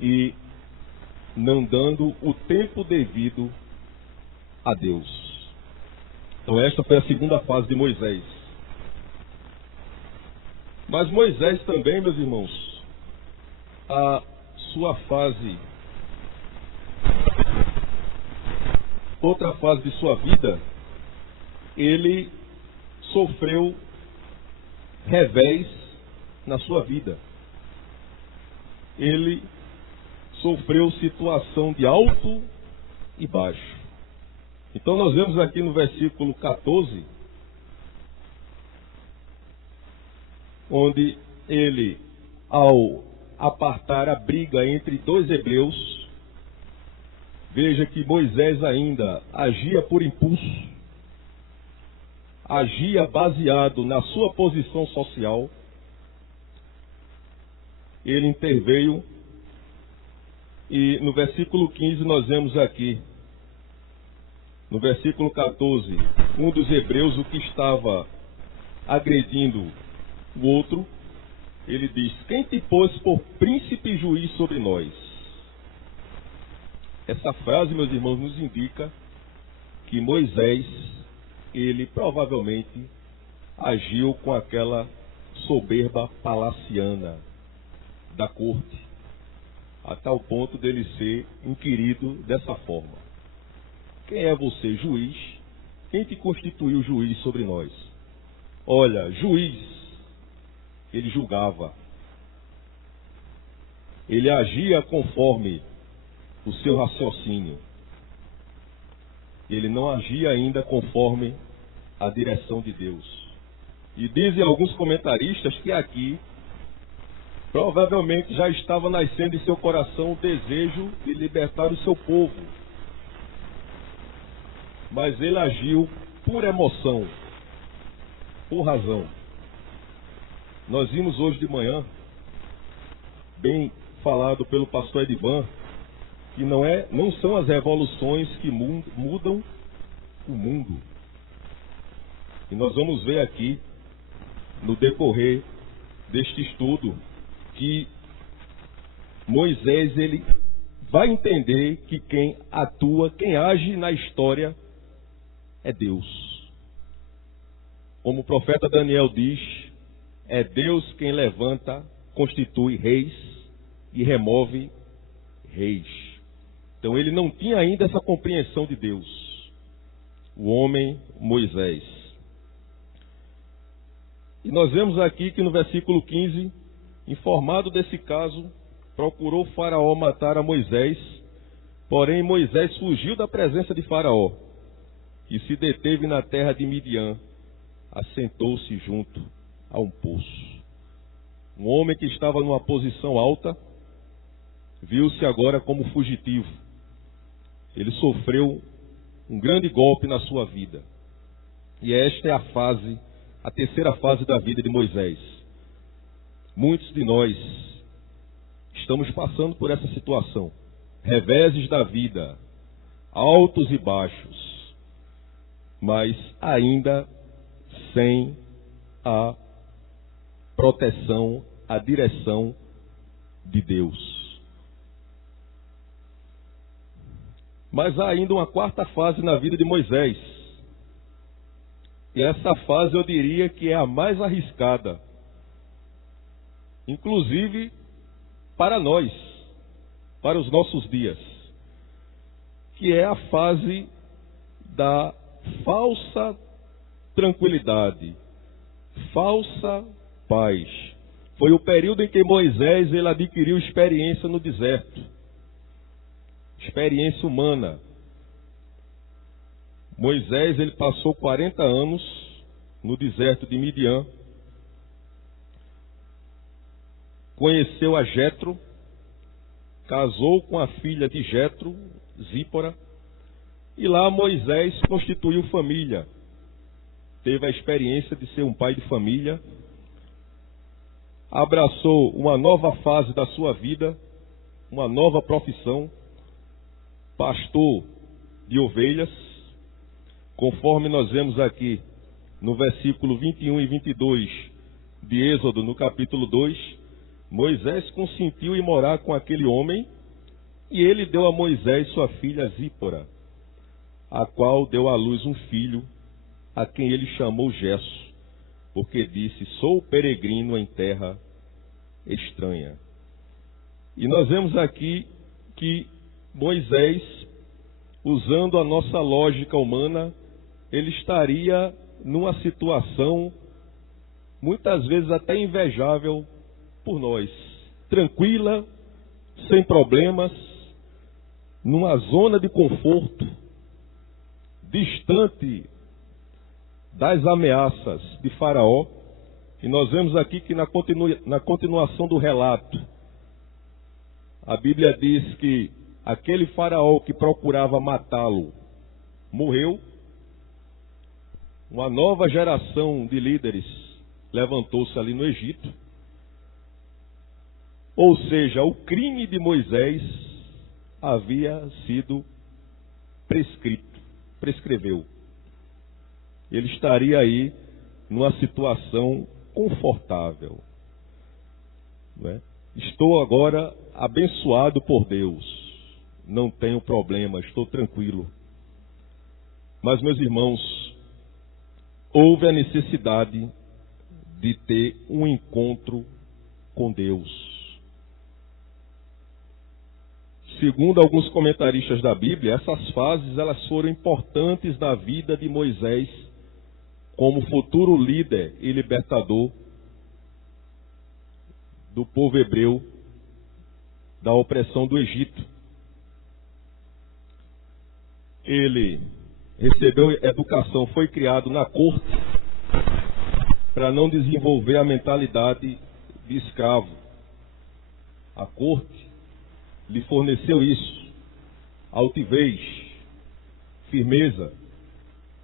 e não dando o tempo devido a Deus. Então esta foi a segunda fase de Moisés. Mas Moisés também, meus irmãos, a sua fase, outra fase de sua vida, ele sofreu revés na sua vida. Ele sofreu situação de alto e baixo. Então nós vemos aqui no versículo 14, onde ele, ao apartar a briga entre dois hebreus, veja que Moisés ainda agia por impulso, agia baseado na sua posição social. Ele interveio e no versículo 15 nós vemos aqui, no versículo 14, um dos hebreus, o que estava agredindo o outro, ele diz: quem te pôs por príncipe e juiz sobre nós? Essa frase, meus irmãos, nos indica que Moisés, ele provavelmente agiu com aquela soberba palaciana da corte, a tal ponto dele ser inquirido dessa forma: quem é você, juiz? Quem te constituiu juiz sobre nós? Olha, juiz, ele julgava, ele agia conforme o seu raciocínio, ele não agia ainda conforme a direção de Deus. E dizem alguns comentaristas que aqui provavelmente já estava nascendo em seu coração o desejo de libertar o seu povo, mas ele agiu por emoção, por razão. Nós vimos hoje de manhã, bem falado pelo pastor Edivan, que não são as revoluções que mudam o mundo. E nós vamos ver aqui, no decorrer deste estudo, que Moisés, ele vai entender que quem atua, quem age na história é Deus. Como o profeta Daniel diz, é Deus quem levanta, constitui reis e remove reis. Então ele não tinha ainda essa compreensão de Deus, o homem Moisés. E nós vemos aqui que no versículo 15, informado desse caso, procurou Faraó matar a Moisés, porém Moisés fugiu da presença de Faraó e se deteve na terra de Midian, assentou-se junto a um poço. Um homem que estava numa posição alta, viu-se agora como fugitivo. Ele sofreu um grande golpe na sua vida. E esta é a terceira fase da vida de Moisés. Muitos de nós estamos passando por essa situação. Reveses da vida, altos e baixos. Mas ainda sem a proteção, a direção de Deus. Mas há ainda uma quarta fase na vida de Moisés. E essa fase eu diria que é a mais arriscada, inclusive para nós, para os nossos dias, que é a fase da falsa tranquilidade, falsa paz. Foi o período em que Moisés ele adquiriu experiência no deserto, experiência humana. Moisés ele passou 40 anos no deserto de Midian, conheceu a Jetro, casou com a filha de Jetro, Zípora, e lá Moisés constituiu família. Teve a experiência de ser um pai de família, abraçou uma nova fase da sua vida, uma nova profissão, pastor de ovelhas, conforme nós vemos aqui no versículo 21 e 22 de Êxodo, no capítulo 2, Moisés consentiu em morar com aquele homem, e ele deu a Moisés sua filha Zípora, a qual deu à luz um filho, a quem ele chamou Gesso, porque disse: sou peregrino em terra estranha. E nós vemos aqui que Moisés, usando a nossa lógica humana, ele estaria numa situação muitas vezes até invejável por nós, tranquila, sem problemas, numa zona de conforto, distante das ameaças de Faraó. E nós vemos aqui que na continuação do relato, a Bíblia diz que aquele Faraó que procurava matá-lo morreu. Uma nova geração de líderes levantou-se ali no Egito. Ou seja, o crime de Moisés havia sido prescreveu. Ele estaria aí numa situação confortável. Não é? Estou agora abençoado por Deus, não tenho problema, estou tranquilo. Mas, meus irmãos, houve a necessidade de ter um encontro com Deus. Segundo alguns comentaristas da Bíblia, essas fases elas foram importantes na vida de Moisés como futuro líder e libertador do povo hebreu da opressão do Egito. Ele recebeu educação, foi criado na corte para não desenvolver a mentalidade de escravo. A corte lhe forneceu isso, altivez, firmeza.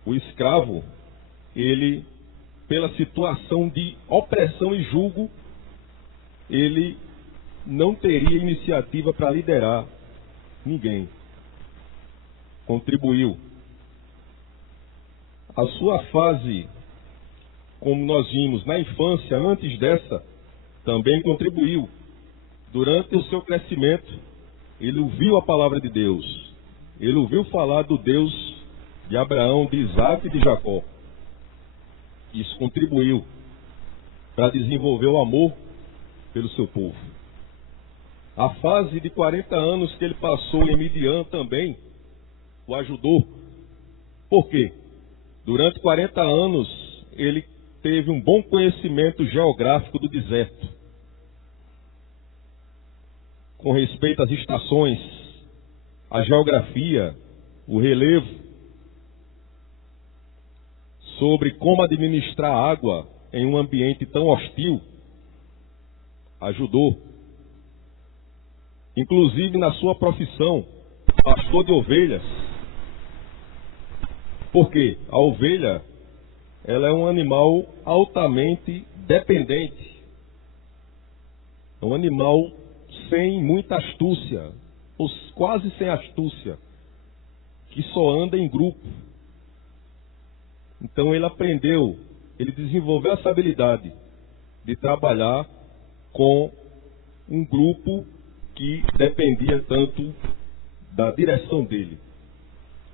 O escravo, ele, pela situação de opressão e jugo, ele não teria iniciativa para liderar ninguém. Contribuiu. A sua fase, como nós vimos na infância, antes dessa, também contribuiu. Durante o seu crescimento, ele ouviu a palavra de Deus. Ele ouviu falar do Deus de Abraão, de Isaac e de Jacó. Isso contribuiu para desenvolver o amor pelo seu povo. A fase de 40 anos que ele passou em Midian também o ajudou. Por quê? Durante 40 anos ele teve um bom conhecimento geográfico do deserto, com respeito às estações, à geografia, o relevo, sobre como administrar água em um ambiente tão hostil. Ajudou. Inclusive na sua profissão, pastor de ovelhas. Porque a ovelha, ela é um animal altamente dependente. É um animal sem muita astúcia, ou quase sem astúcia, que só anda em grupo. Então ele aprendeu ele desenvolveu essa habilidade de trabalhar com um grupo que dependia tanto da direção dele.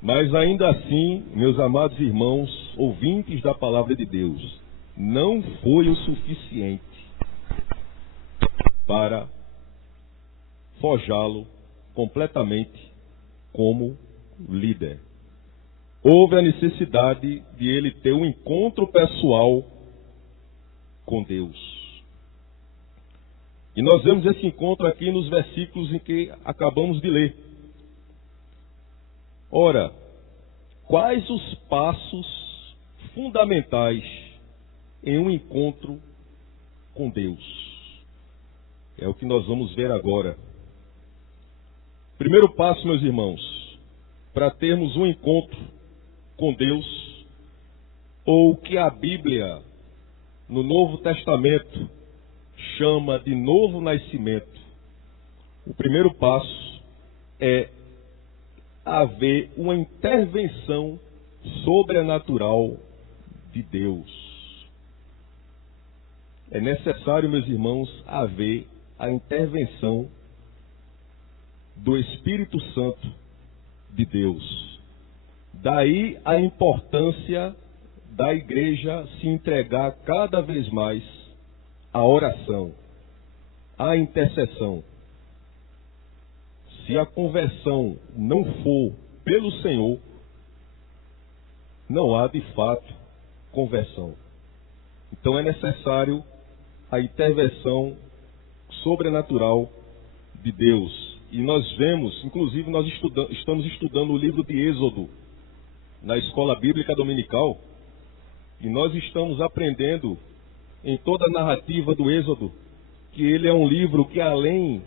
Mas ainda assim, meus amados irmãos, ouvintes da palavra de Deus, não foi o suficiente para forjá-lo completamente como líder. Houve a necessidade de ele ter um encontro pessoal com Deus. E nós vemos esse encontro aqui nos versículos em que acabamos de ler. Ora, quais os passos fundamentais em um encontro com Deus? É o que nós vamos ver agora. Primeiro passo, meus irmãos, para termos um encontro com Deus, ou o que a Bíblia, no Novo Testamento, chama de novo nascimento. O primeiro passo é haver uma intervenção sobrenatural de Deus. É necessário, meus irmãos, haver a intervenção do Espírito Santo de Deus. Daí a importância da igreja se entregar cada vez mais à oração, à intercessão. Se a conversão não for pelo Senhor, não há de fato conversão. Então é necessário a intervenção sobrenatural de Deus. E nós vemos, inclusive nós estamos estudando o livro de Êxodo na Escola Bíblica Dominical, e nós estamos aprendendo em toda a narrativa do Êxodo que ele é um livro que, além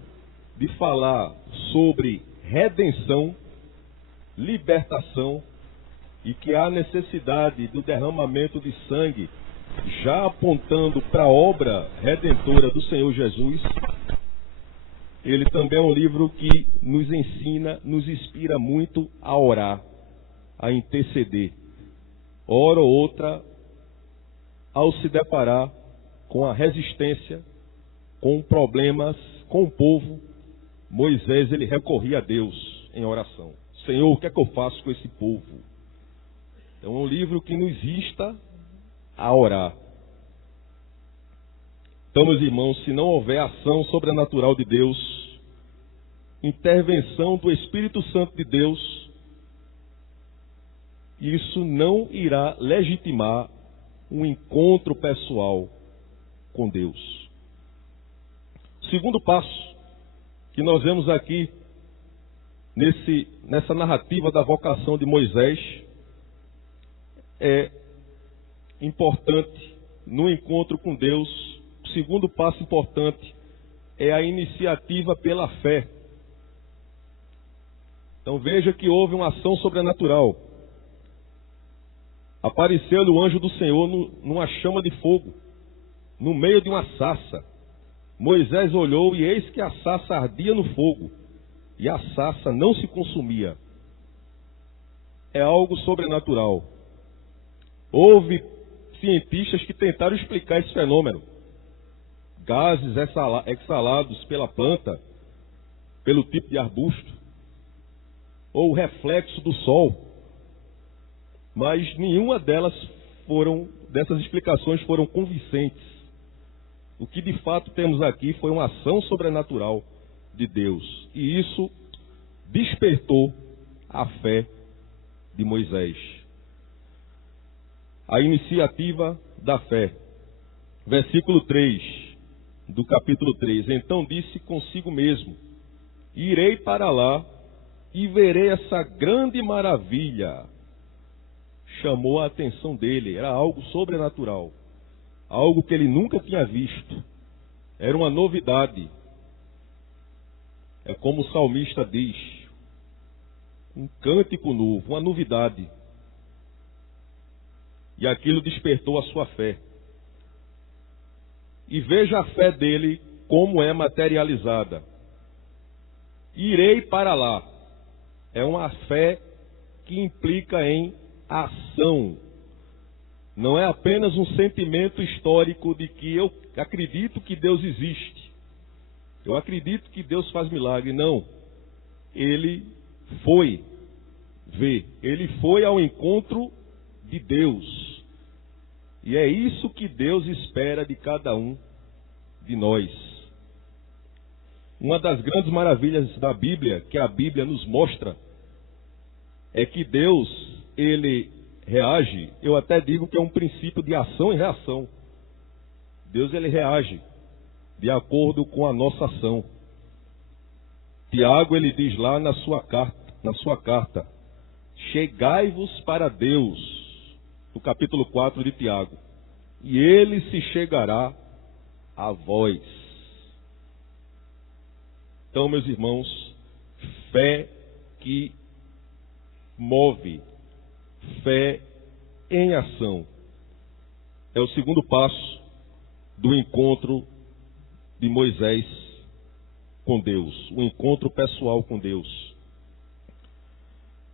de falar sobre redenção, libertação, e que há necessidade do derramamento de sangue, já apontando para a obra redentora do Senhor Jesus, ele também é um livro que nos ensina, nos inspira muito a orar, a interceder. Hora ou outra, ao se deparar com a resistência, com problemas, com o povo, Moisés ele recorria a Deus em oração. Senhor, o que é que eu faço com esse povo? Então é um livro que nos insta a orar. Então, meus irmãos, se não houver ação sobrenatural de Deus, intervenção do Espírito Santo de Deus, isso não irá legitimar um encontro pessoal com Deus. Segundo passo que nós vemos aqui nessa narrativa da vocação de Moisés é importante no encontro com Deus. O segundo passo importante é a iniciativa pela fé. Então veja que houve uma ação sobrenatural. Apareceu-lhe o anjo do Senhor numa chama de fogo, no meio de uma sarça. Moisés olhou e eis que a sarça ardia no fogo, e a sarça não se consumia. É algo sobrenatural. Houve cientistas que tentaram explicar esse fenômeno. Gases exalados pela planta, pelo tipo de arbusto, ou o reflexo do sol. Mas nenhuma dessas explicações foram convincentes. O que de fato temos aqui foi uma ação sobrenatural de Deus. E isso despertou a fé de Moisés. A iniciativa da fé. Versículo 3 do capítulo 3. Então disse consigo mesmo: irei para lá e verei essa grande maravilha. Chamou a atenção dele, era algo sobrenatural, algo que ele nunca tinha visto, era uma novidade. É como o salmista diz, um cântico novo, uma novidade. E aquilo despertou a sua fé. E veja a fé dele como é materializada. Irei para lá. É uma fé que implica em ação. não é apenas um sentimento histórico de que eu acredito que Deus existe, eu acredito que Deus faz milagre. Não. Ele foi ver, ele foi ao encontro de Deus. E é isso que Deus espera de cada um de nós. Uma das grandes maravilhas da Bíblia, que a Bíblia nos mostra, é que Deus, ele reage, eu até digo que é um princípio de ação e reação. Deus, ele reage de acordo com a nossa ação. Tiago, ele diz lá na sua carta, chegai-vos para Deus, no capítulo 4 de Tiago, e ele se chegará a vós. Então, meus irmãos, fé que move, fé em ação, é o segundo passo do encontro de Moisés com Deus, o encontro pessoal com Deus.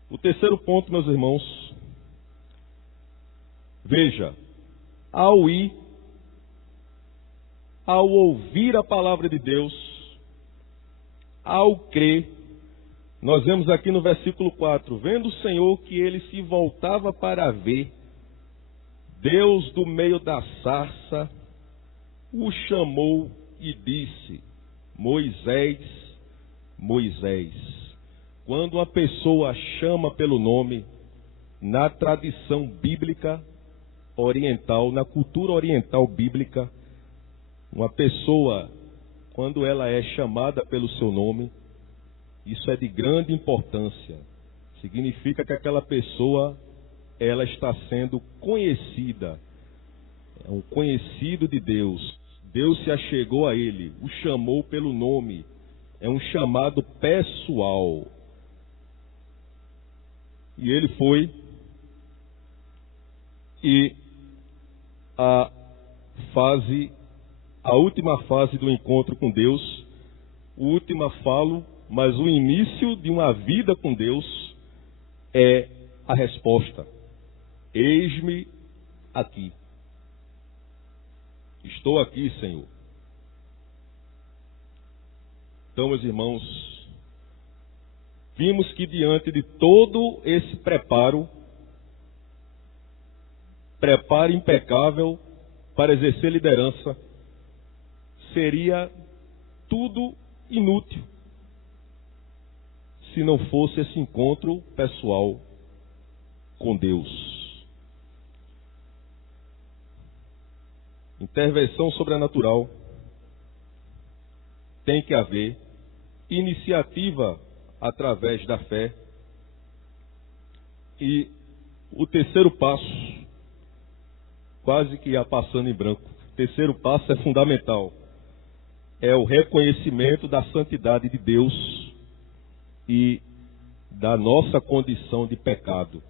O terceiro ponto, meus irmãos, veja, ao ouvir a palavra de Deus, ao crer, nós vemos aqui no versículo 4, vendo o Senhor que ele se voltava para ver, Deus do meio da sarça o chamou e disse, Moisés, Moisés. Quando uma pessoa chama pelo nome, na tradição bíblica oriental, na cultura oriental bíblica, uma pessoa, quando ela é chamada pelo seu nome, isso é de grande importância. Significa que aquela pessoa, ela está sendo conhecida. É um conhecido de Deus. Deus se achegou a ele, o chamou pelo nome. É um chamado pessoal. E ele foi. E a última fase do encontro com Deus, mas o início de uma vida com Deus é a resposta. Eis-me aqui. Estou aqui, Senhor. Então, meus irmãos, vimos que diante de todo esse preparo impecável para exercer liderança, seria tudo inútil se não fosse esse encontro pessoal com Deus. Intervenção sobrenatural tem que haver, iniciativa através da fé. E o terceiro passo, quase que ia passando em branco, o terceiro passo é fundamental. É o reconhecimento da santidade de Deus e da nossa condição de pecado.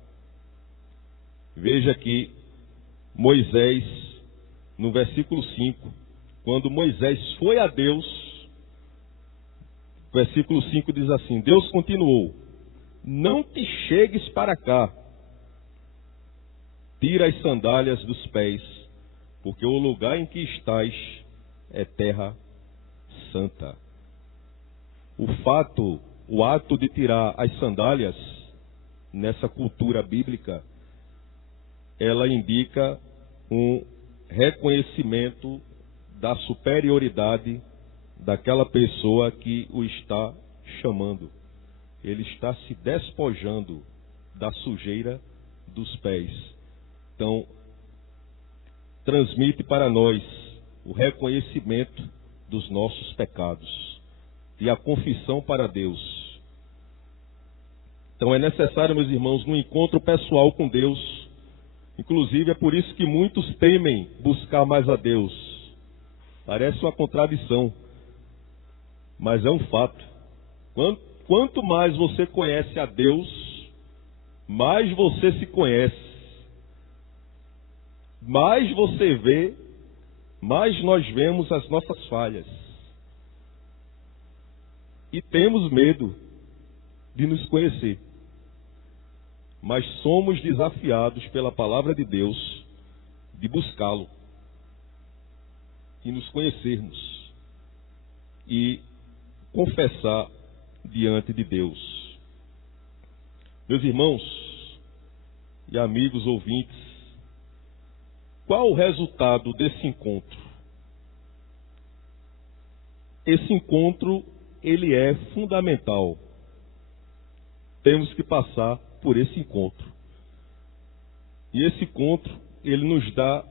Veja que Moisés, no versículo 5, quando Moisés foi a Deus, versículo 5 diz assim, Deus continuou, não te chegues para cá, tira as sandálias dos pés, porque o lugar em que estás é terra santa. O ato de tirar as sandálias, nessa cultura bíblica, ela indica um reconhecimento da superioridade daquela pessoa que o está chamando. Ele está se despojando da sujeira dos pés. Então, transmite para nós o reconhecimento dos nossos pecados e a confissão para Deus. Então é necessário, meus irmãos, no encontro pessoal com Deus. Inclusive é por isso que muitos temem buscar mais a Deus. Parece uma contradição, mas é um fato. Quanto mais você conhece a Deus, mais você se conhece. Mais você vê, mais nós vemos as nossas falhas. E temos medo de nos conhecer. Mas somos desafiados pela palavra de Deus de buscá-lo e nos conhecermos e confessar diante de Deus. Meus irmãos e amigos ouvintes, qual o resultado desse encontro? Esse encontro, ele é fundamental. Temos que passar por esse encontro. E esse encontro, ele nos dá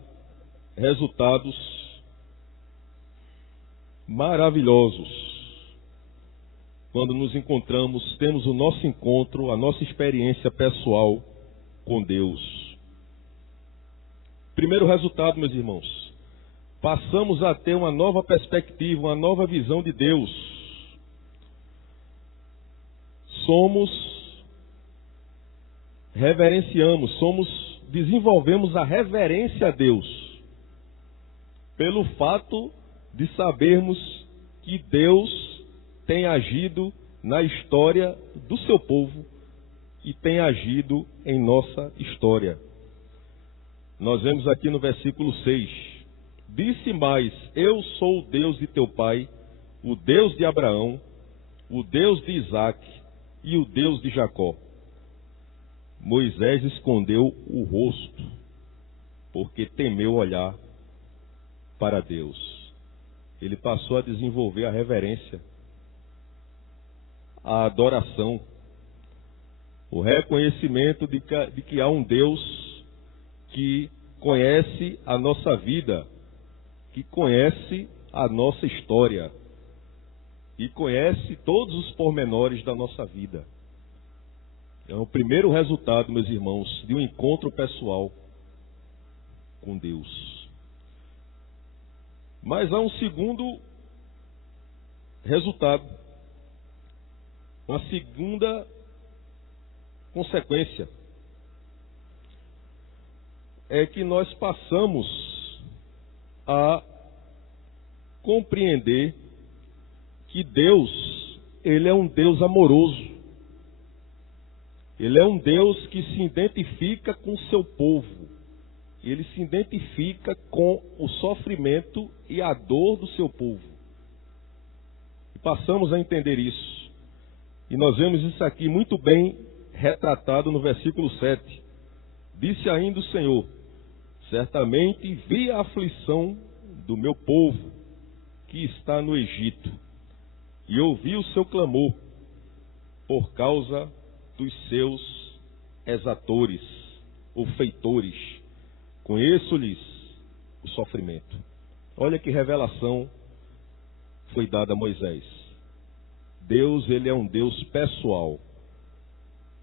resultados maravilhosos. Quando nos encontramos, temos o nosso encontro, a nossa experiência pessoal com Deus. Primeiro resultado, meus irmãos, passamos a ter uma nova perspectiva, uma nova visão de Deus. Desenvolvemos a reverência a Deus, pelo fato de sabermos que Deus tem agido na história do seu povo e tem agido em nossa história. Nós vemos aqui no versículo 6, disse mais, eu sou o Deus de teu pai, o Deus de Abraão, o Deus de Isaque e o Deus de Jacó. Moisés escondeu o rosto, porque temeu olhar para Deus. Ele passou a desenvolver a reverência, a adoração, o reconhecimento de que há um Deus que conhece a nossa vida, que conhece a nossa história e conhece todos os pormenores da nossa vida. É o primeiro resultado, meus irmãos, de um encontro pessoal com Deus. Mas há um segundo resultado, uma segunda consequência. É que nós passamos a compreender que Deus, Ele é um Deus amoroso. Ele é um Deus que se identifica com o seu povo. Ele se identifica com o sofrimento e a dor do seu povo. E passamos a entender isso. E nós vemos isso aqui muito bem retratado no versículo 7. Disse ainda o Senhor, certamente vi a aflição do meu povo que está no Egito, e ouvi o seu clamor por causa dos seus exatores ou feitores. Conheço-lhes o sofrimento. Olha que revelação foi dada a Moisés. Deus, Ele é um Deus pessoal.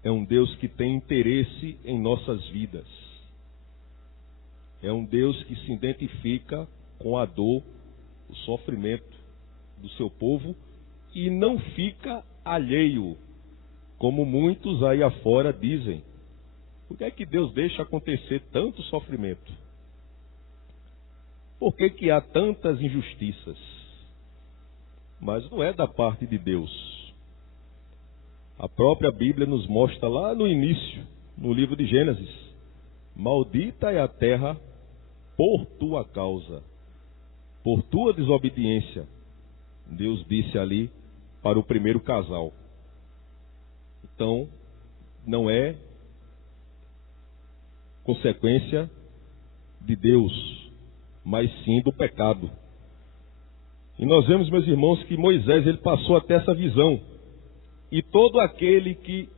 É um Deus que tem interesse em nossas vidas. É um Deus que se identifica com a dor, o sofrimento do seu povo e não fica alheio, como muitos aí afora dizem. Por que é que Deus deixa acontecer tanto sofrimento? Por que que há tantas injustiças? Mas não é da parte de Deus. A própria Bíblia nos mostra lá no início, no livro de Gênesis, maldita é a terra por tua causa, por tua desobediência. Deus disse ali para o primeiro casal. Então, não é consequência de Deus, mas sim do pecado. E nós vemos, meus irmãos, que Moisés ele passou a ter essa visão. E todo aquele que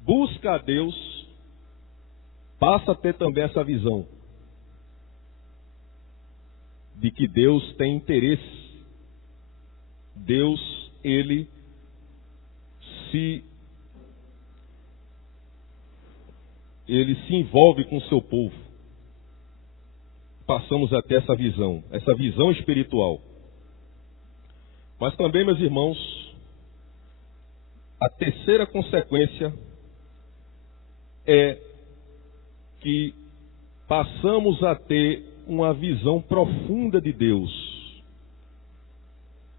busca a Deus passa a ter também essa visão de que Deus tem interesse. Deus, ele se envolve com o seu povo. Passamos a ter essa visão espiritual. Mas também, meus irmãos, a terceira consequência é que passamos a ter uma visão profunda de Deus.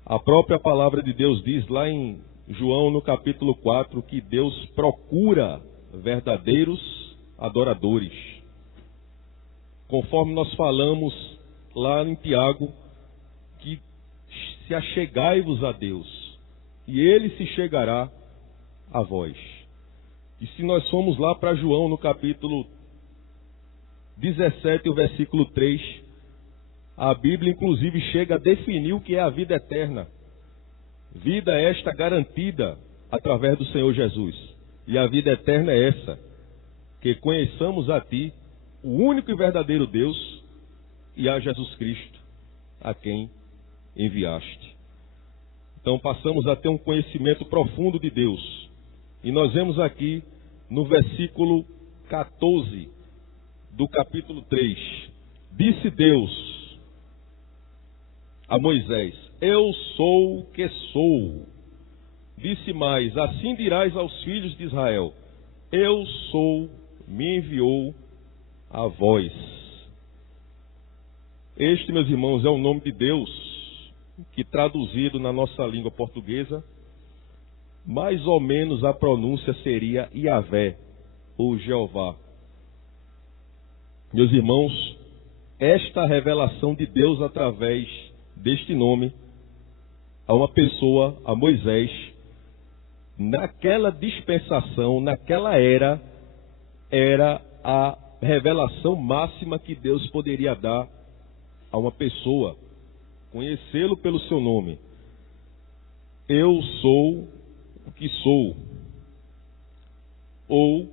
A própria palavra de Deus diz lá em João, no capítulo 4, que Deus procura verdadeiros adoradores. conforme nós falamos lá em Tiago, que se achegai-vos a Deus, e Ele se chegará a vós. E se nós formos lá para João, no capítulo 17, o versículo 3, a Bíblia inclusive chega a definir o que é a vida eterna. Vida esta garantida através do Senhor Jesus. E a vida eterna é essa, que conheçamos a Ti, o único e verdadeiro Deus, e a Jesus Cristo, a quem enviaste. Então passamos a ter um conhecimento profundo de Deus. E nós vemos aqui no versículo 14 do capítulo 3. Disse Deus a Moisés: eu sou o que sou. Disse mais: assim dirás aos filhos de Israel: eu sou, me enviou a vós. Este, meus irmãos, é o nome de Deus, que traduzido na nossa língua portuguesa, mais ou menos a pronúncia seria Yahvé, ou Jeová. Meus irmãos, esta revelação de Deus através deste nome a uma pessoa, a Moisés, naquela dispensação, naquela era a revelação máxima que Deus poderia dar a uma pessoa, conhecê-lo pelo seu nome. Eu sou o que sou. Ou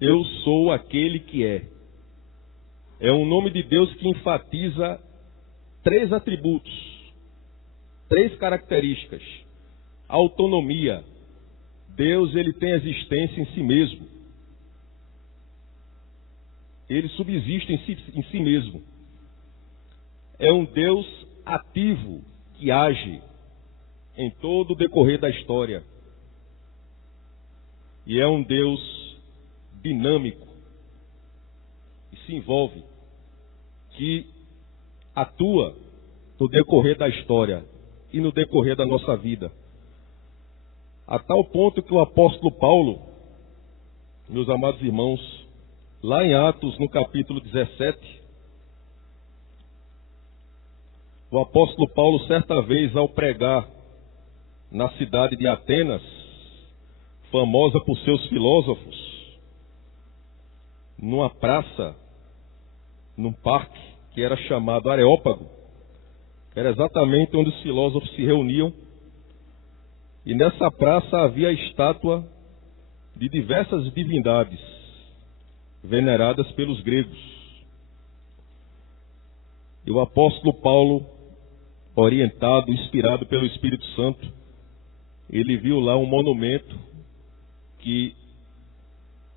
eu sou aquele que é. É um nome de Deus que enfatiza 3 atributos, 3 características. Autonomia. Deus, ele tem existência em si mesmo. Ele subsiste em si mesmo. É um Deus ativo que age em todo o decorrer da história. E é um Deus dinâmico, que se envolve, que atua no decorrer da história e no decorrer da nossa vida. A tal ponto que o apóstolo Paulo, meus amados irmãos, lá em Atos, no capítulo 17, o apóstolo Paulo, certa vez, ao pregar na cidade de Atenas, famosa por seus filósofos, numa praça, num parque que era chamado Areópago, que era exatamente onde os filósofos se reuniam, e nessa praça havia a estátua de diversas divindades veneradas pelos gregos. E o apóstolo Paulo, orientado, inspirado pelo Espírito Santo, ele viu lá um monumento que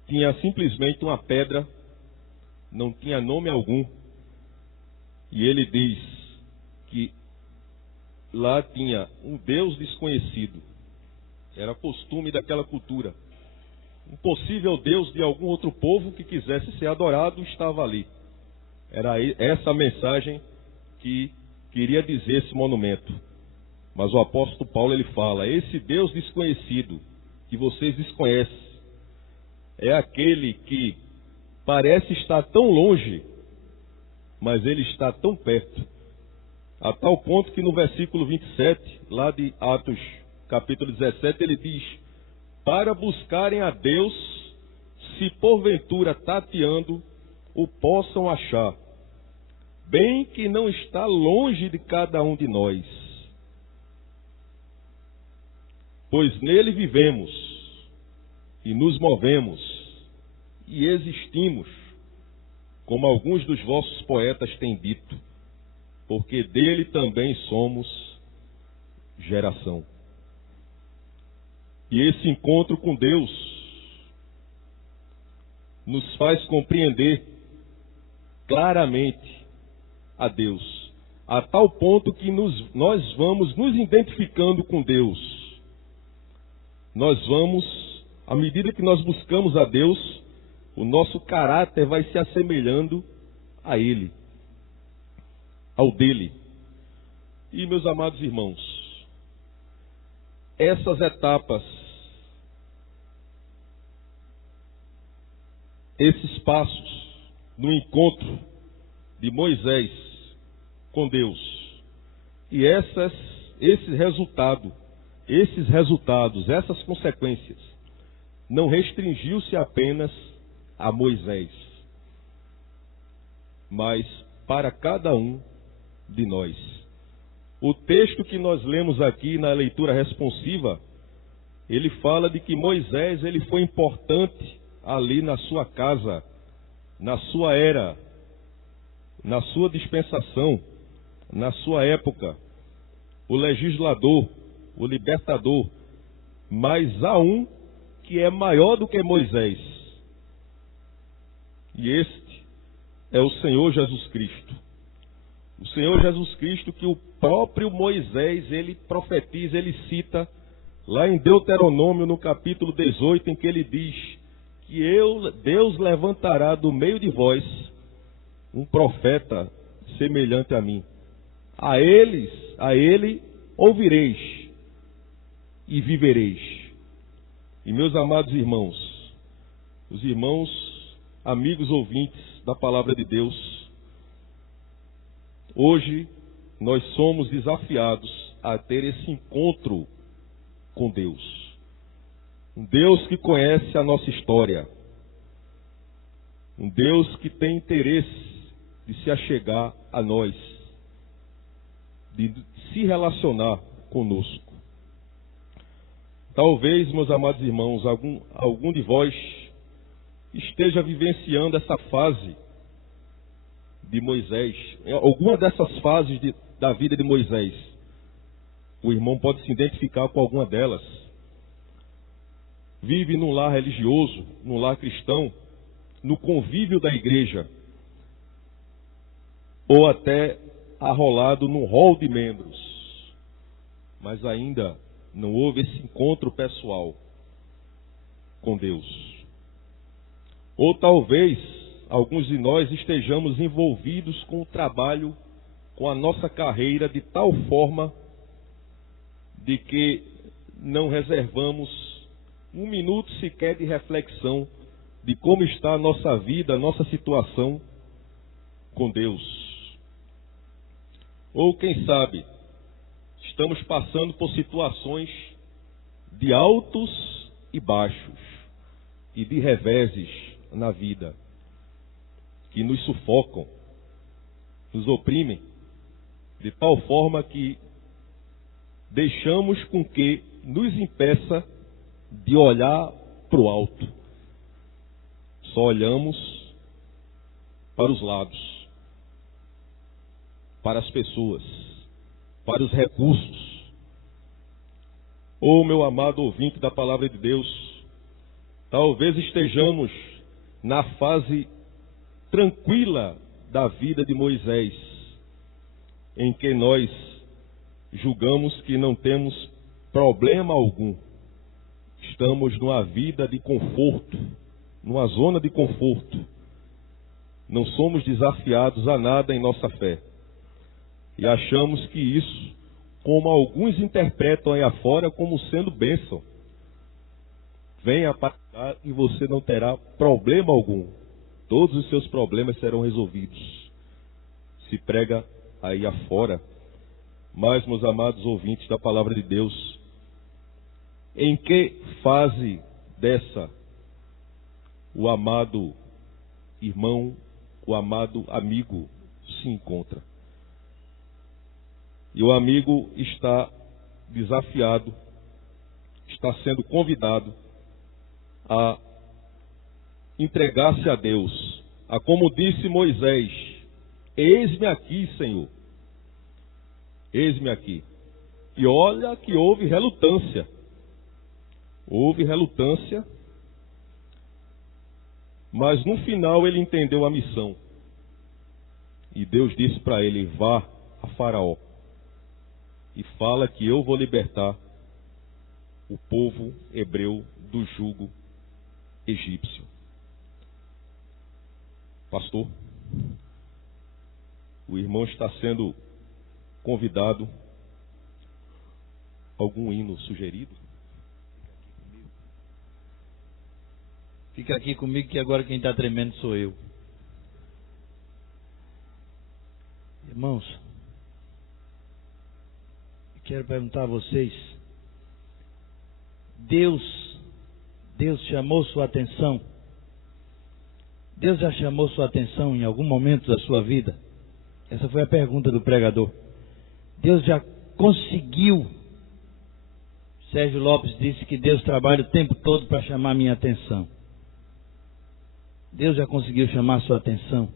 tinha simplesmente uma pedra, não tinha nome algum, e ele diz que lá tinha um Deus desconhecido. Era costume daquela cultura. Um possível Deus de algum outro povo que quisesse ser adorado estava ali. Era essa a mensagem que queria dizer esse monumento. Mas o apóstolo Paulo, ele fala: esse Deus desconhecido que vocês desconhecem é aquele que parece estar tão longe, mas ele está tão perto. A tal ponto que no versículo 27, lá de Atos capítulo 17, ele diz: para buscarem a Deus, se porventura tateando, o possam achar, bem que não está longe de cada um de nós. Pois nele vivemos, e nos movemos, e existimos, como alguns dos vossos poetas têm dito, porque dele também somos geração. E esse encontro com Deus nos faz compreender claramente a Deus, a tal ponto que nós vamos nos identificando com Deus. Nós vamos, à medida que nós buscamos a Deus, o nosso caráter vai se assemelhando a Ele, ao dele. E, meus amados irmãos, essas etapas, esses passos no encontro de Moisés com Deus. E esses resultados, essas consequências, não restringiu-se apenas a Moisés, mas para cada um de nós. O texto que nós lemos aqui na leitura responsiva, ele fala de que Moisés ele foi importante ali na sua casa, na sua era, na sua dispensação, na sua época, o legislador, o libertador. Mas há um que é maior do que Moisés, e este é o Senhor Jesus Cristo. O Senhor Jesus Cristo que o próprio Moisés, ele profetiza, ele cita lá em Deuteronômio, no capítulo 18, em que ele diz que Deus levantará do meio de vós um profeta semelhante a mim. A ele ouvireis e vivereis. E meus amados irmãos, os irmãos, amigos ouvintes da palavra de Deus, hoje nós somos desafiados a ter esse encontro com Deus. Um Deus que conhece a nossa história. Um Deus que tem interesse de se achegar a nós, de se relacionar conosco. Talvez, meus amados irmãos, algum de vós esteja vivenciando essa fase de Moisés, alguma dessas fases da vida de Moisés. O irmão pode se identificar com alguma delas. Vive num lar religioso, num lar cristão, no convívio da igreja, ou até arrolado num rol de membros, mas ainda não houve esse encontro pessoal com Deus. Ou talvez alguns de nós estejamos envolvidos com o trabalho, com a nossa carreira, de tal forma de que não reservamos um minuto sequer de reflexão de como está a nossa vida, a nossa situação com Deus. Ou quem sabe, estamos passando por situações de altos e baixos e de reveses na vida, que nos sufocam, nos oprimem, de tal forma que deixamos com que nos impeça de olhar para o alto. Só olhamos para os lados, para as pessoas, para os recursos. Oh, meu amado ouvinte da palavra de Deus, talvez estejamos na fase tranquila da vida de Moisés, em que nós julgamos que não temos problema algum. Estamos numa vida de conforto, numa zona de conforto. Não somos desafiados a nada em nossa fé. E achamos que isso, como alguns interpretam aí afora, como sendo bênção. Venha para cá e você não terá problema algum. Todos os seus problemas serão resolvidos. Se prega aí afora. Mas, meus amados ouvintes da palavra de Deus, em que fase dessa o amado irmão, o amado amigo se encontra? E o amigo está desafiado, está sendo convidado a entregar-se a Deus, a como disse Moisés: eis-me aqui, Senhor, eis-me aqui. E olha que houve relutância, mas no final ele entendeu a missão. E Deus disse para ele: vá a Faraó e fala que eu vou libertar o povo hebreu do jugo egípcio. Pastor, o irmão está sendo convidado. Algum hino sugerido? Fica aqui comigo que agora quem está tremendo sou eu. Irmãos, quero perguntar a vocês, Deus chamou sua atenção? Deus já chamou sua atenção em algum momento da sua vida? Essa foi a pergunta do pregador. Deus já conseguiu? Sérgio Lopes disse que Deus trabalha o tempo todo para chamar minha atenção. Deus já conseguiu chamar sua atenção?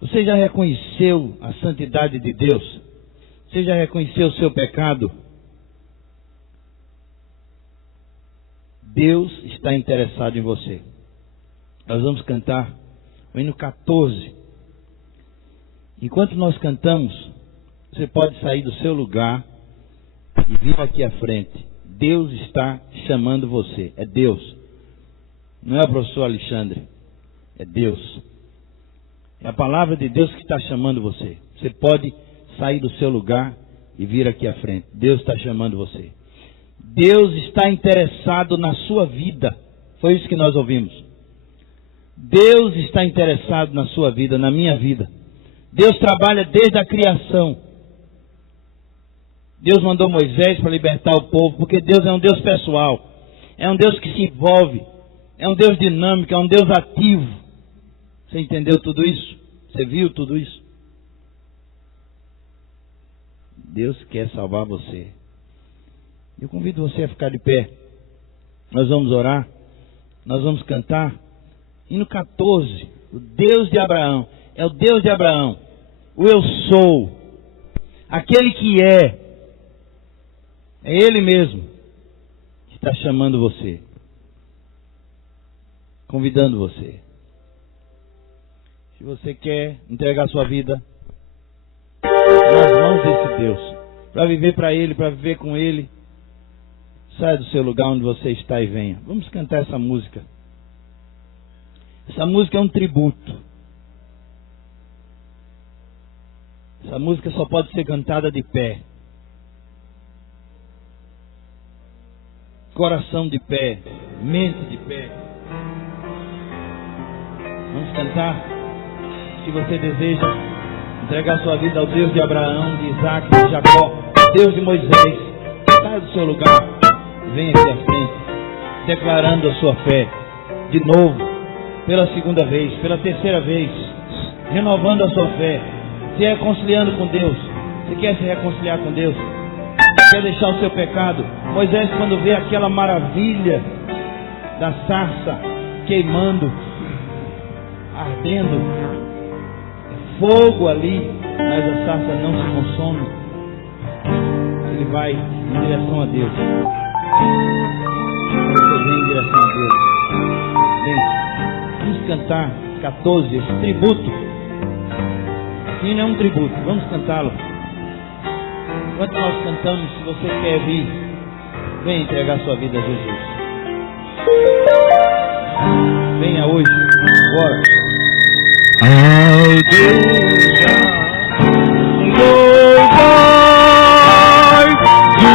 Você já reconheceu a santidade de Deus? Você já reconheceu o seu pecado? Deus está interessado em você. Nós vamos cantar o hino 14. Enquanto nós cantamos, você pode sair do seu lugar e vir aqui à frente. Deus está chamando você. É Deus. Não é o professor Alexandre. É Deus. É a palavra de Deus que está chamando você. Você pode sair do seu lugar e vir aqui à frente. Deus está chamando você. Deus está interessado na sua vida. Foi isso que nós ouvimos. Deus está interessado na sua vida, na minha vida. Deus trabalha desde a criação. Deus mandou Moisés para libertar o povo, porque Deus é um Deus pessoal. É um Deus que se envolve. É um Deus dinâmico, é um Deus ativo. Você entendeu tudo isso? Você viu tudo isso? Deus quer salvar você. Eu convido você a ficar de pé. Nós vamos orar. Nós vamos cantar. Hino 14. O Deus de Abraão. É o Deus de Abraão. O eu sou. Aquele que é. É Ele mesmo que está chamando você. Convidando você. Se você quer entregar sua vida nas mãos desse Deus, para viver para Ele, para viver com Ele, saia do seu lugar onde você está e venha. Vamos cantar essa música. Essa música é um tributo. Essa música só pode ser cantada de pé. Coração de pé, mente de pé. Vamos cantar. Se você deseja entregar sua vida ao Deus de Abraão, de Isaac, de Jacó, Deus de Moisés, saia do seu lugar, venha aqui à frente, declarando a sua fé, de novo, pela segunda vez, pela terceira vez, renovando a sua fé, se reconciliando com Deus. Você quer se reconciliar com Deus? Quer deixar o seu pecado? Moisés, quando vê aquela maravilha da sarça queimando, ardendo, fogo ali, mas a sarça não se consome, ele vai em direção a Deus. Você vem em direção a Deus. Vem. Vamos cantar 14, esse tributo. Sim, não é um tributo. Vamos cantá-lo. Enquanto nós cantamos, se você quer vir, venha entregar sua vida a Jesus. Venha hoje, agora. Ao Deus louvai do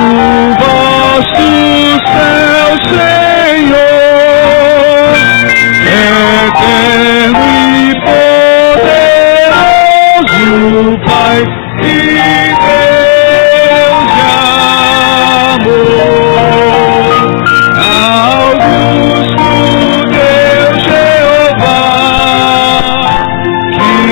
vosso céu, Senhor, eterno e poderoso Pai e Deus de amor, augusto Deus Jeová, que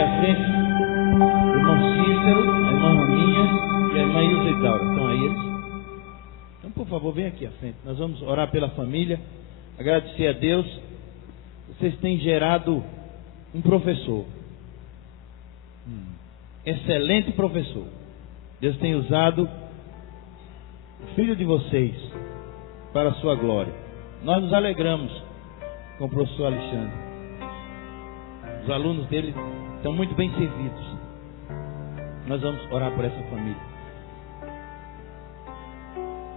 aqui à frente. O irmão Cícero, a irmã Rominha e a irmã Ilza e Daura. Estão aí eles? Então, por favor, vem aqui à frente. Nós vamos orar pela família, agradecer a Deus. Vocês têm gerado um professor. Excelente professor. Deus tem usado o filho de vocês para a sua glória. Nós nos alegramos com o professor Alexandre. Os alunos dele estão muito bem servidos. Nós vamos orar por essa família.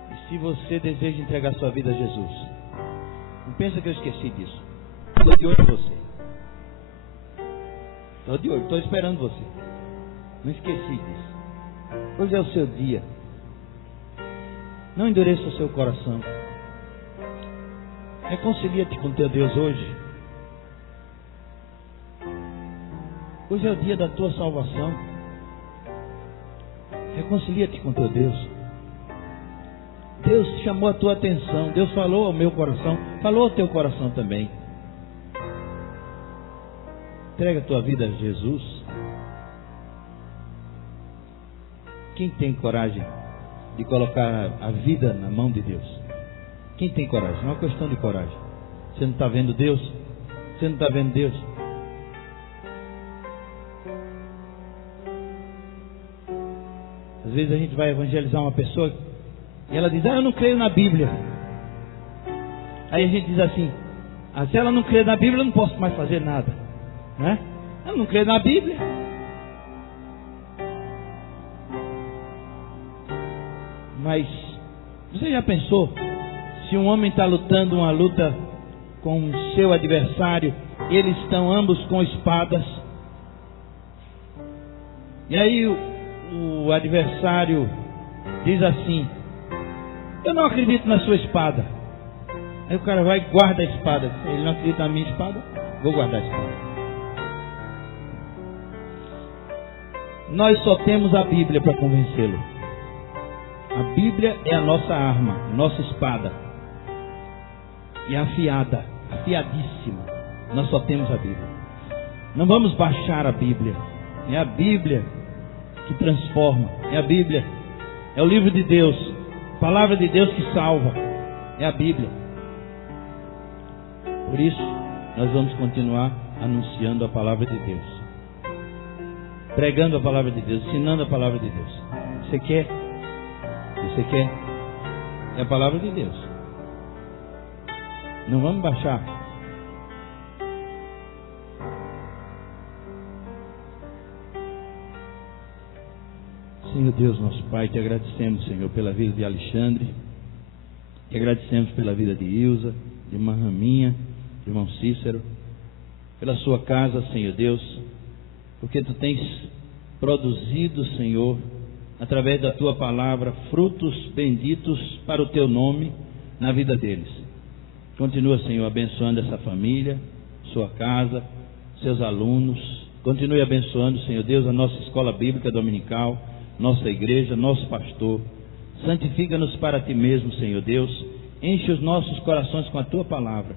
E se você deseja entregar sua vida a Jesus, não pensa que eu esqueci disso. Estou de olho em você. Estou de olho, estou esperando você. Não esqueci disso. Hoje é o seu dia. Não endureça o seu coração. Reconcilia-te com teu Deus hoje. Hoje é o dia da tua salvação. Reconcilia-te com teu Deus. Deus chamou a tua atenção. Deus falou ao meu coração. Falou ao teu coração também. Entrega a tua vida a Jesus. Quem tem coragem de colocar a vida na mão de Deus? Quem tem coragem? É uma questão de coragem. Você não está vendo Deus? Você não está vendo Deus? Às vezes a gente vai evangelizar uma pessoa e ela diz: eu não creio na Bíblia. Aí a gente diz assim: se ela não crê na Bíblia, eu não posso mais fazer nada, né? Eu não creio na Bíblia. Mas você já pensou, se um homem está lutando uma luta com o seu adversário, eles estão ambos com espadas, e aí o adversário diz assim: eu não acredito na sua espada. Aí o cara vai e guarda a espada. Ele não acredita na minha espada, vou guardar a espada. Nós só temos a Bíblia para convencê-lo. A Bíblia é a nossa arma, nossa espada. E afiada, afiadíssima. Nós só temos a Bíblia. Não vamos baixar a Bíblia. É a Bíblia que transforma. É a Bíblia. É o livro de Deus. A palavra de Deus que salva. É a Bíblia. Por isso, nós vamos continuar anunciando a palavra de Deus. Pregando a palavra de Deus. Ensinando a palavra de Deus. Você quer? Você quer? É a palavra de Deus. Não vamos baixar. Senhor Deus, nosso Pai, te agradecemos, Senhor, pela vida de Alexandre. Te agradecemos pela vida de Ilza, de irmã Raminha, de irmão Cícero. Pela sua casa, Senhor Deus. Porque tu tens produzido, Senhor, através da tua palavra, frutos benditos para o teu nome na vida deles. Continua, Senhor, abençoando essa família, sua casa, seus alunos. Continue abençoando, Senhor Deus, a nossa escola bíblica dominical, nossa igreja, nosso pastor. Santifica-nos para ti mesmo, Senhor Deus. Enche os nossos corações com a tua palavra.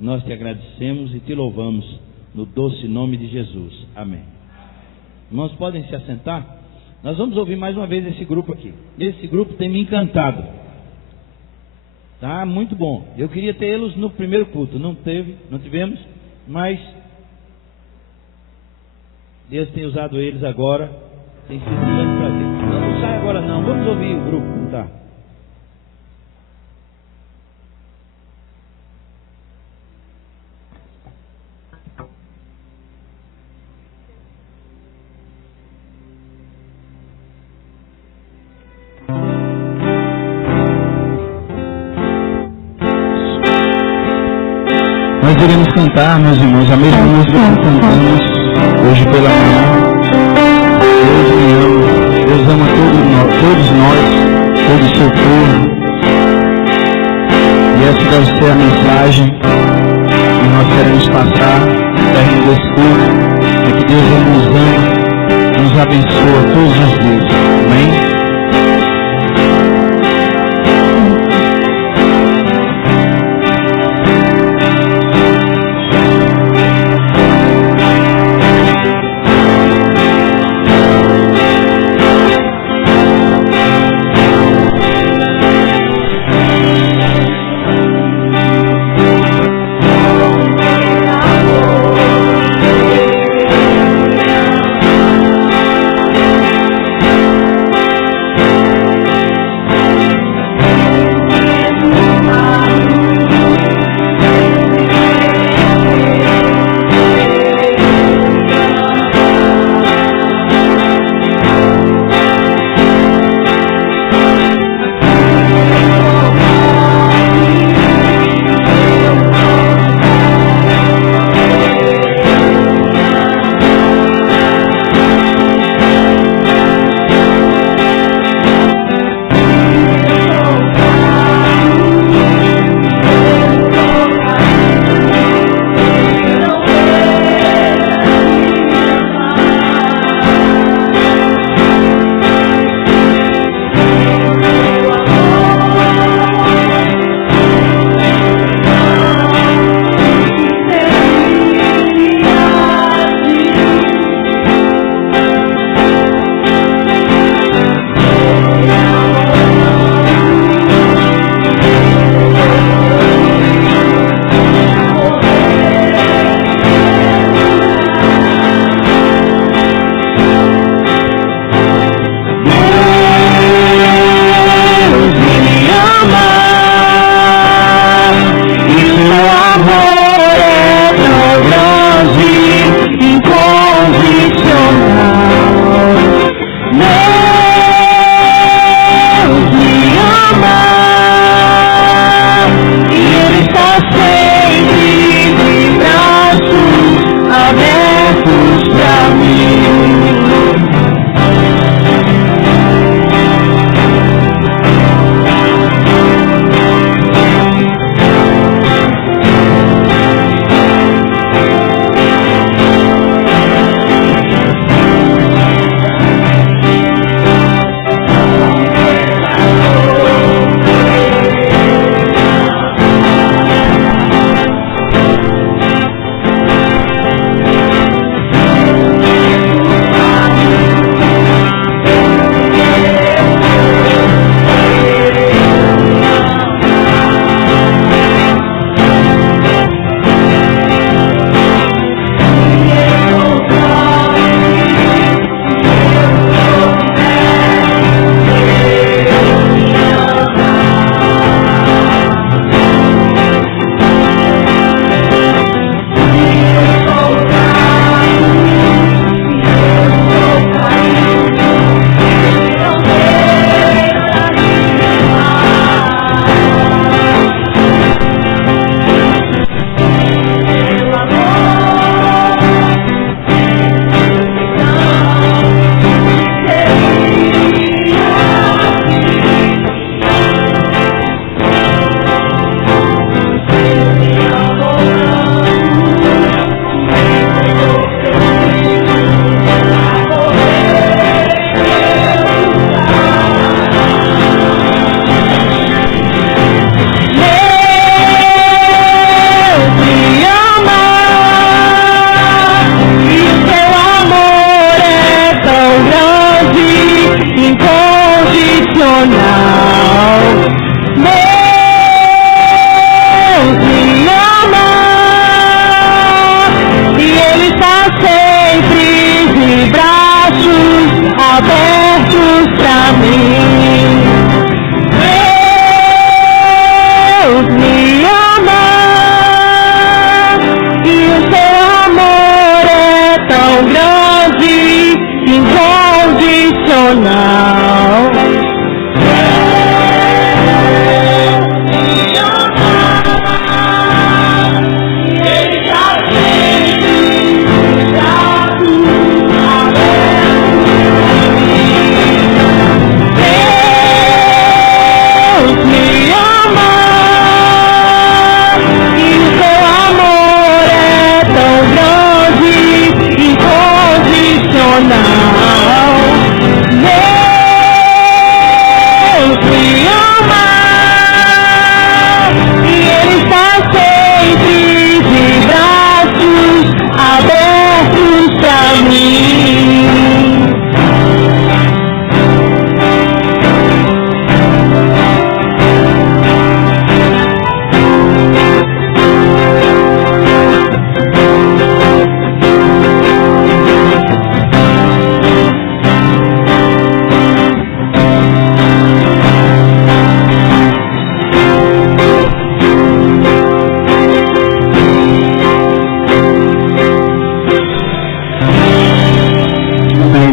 Nós te agradecemos e te louvamos no doce nome de Jesus. Amém. Irmãos, podem se assentar? Nós vamos ouvir mais uma vez esse grupo aqui. Esse grupo tem me encantado. Tá? Muito bom. Eu queria tê-los no primeiro culto. Não tivemos, mas Deus tem usado eles agora. Tem sido um grande prazer. Não sai agora não. Vamos ouvir o grupo, tá? Nós iremos cantar, meus irmãos, a mesma música que cantamos hoje pela manhã. Deus me ama, Deus ama todos nós, todo o seu povo. E essa deve ser a mensagem que nós queremos passar no término desse culto. É que Deus nos ama, nos abençoa todos os dias. Amém?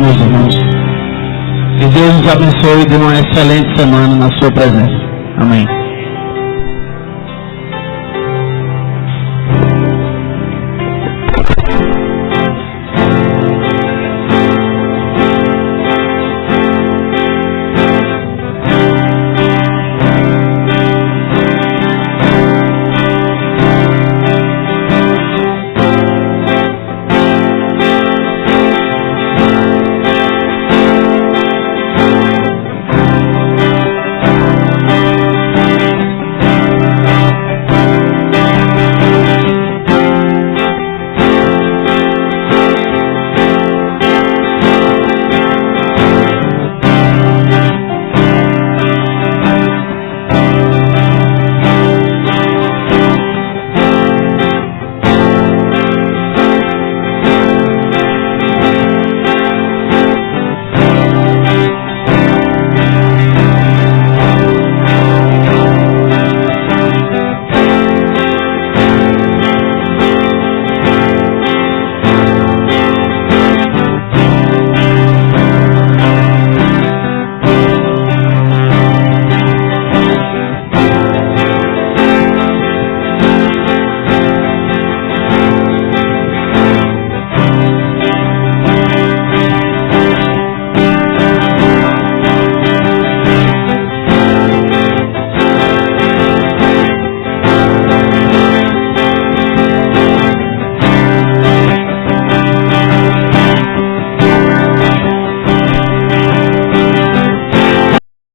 meus irmãos. Que Deus nos abençoe e dê uma excelente semana na sua presença. Amém.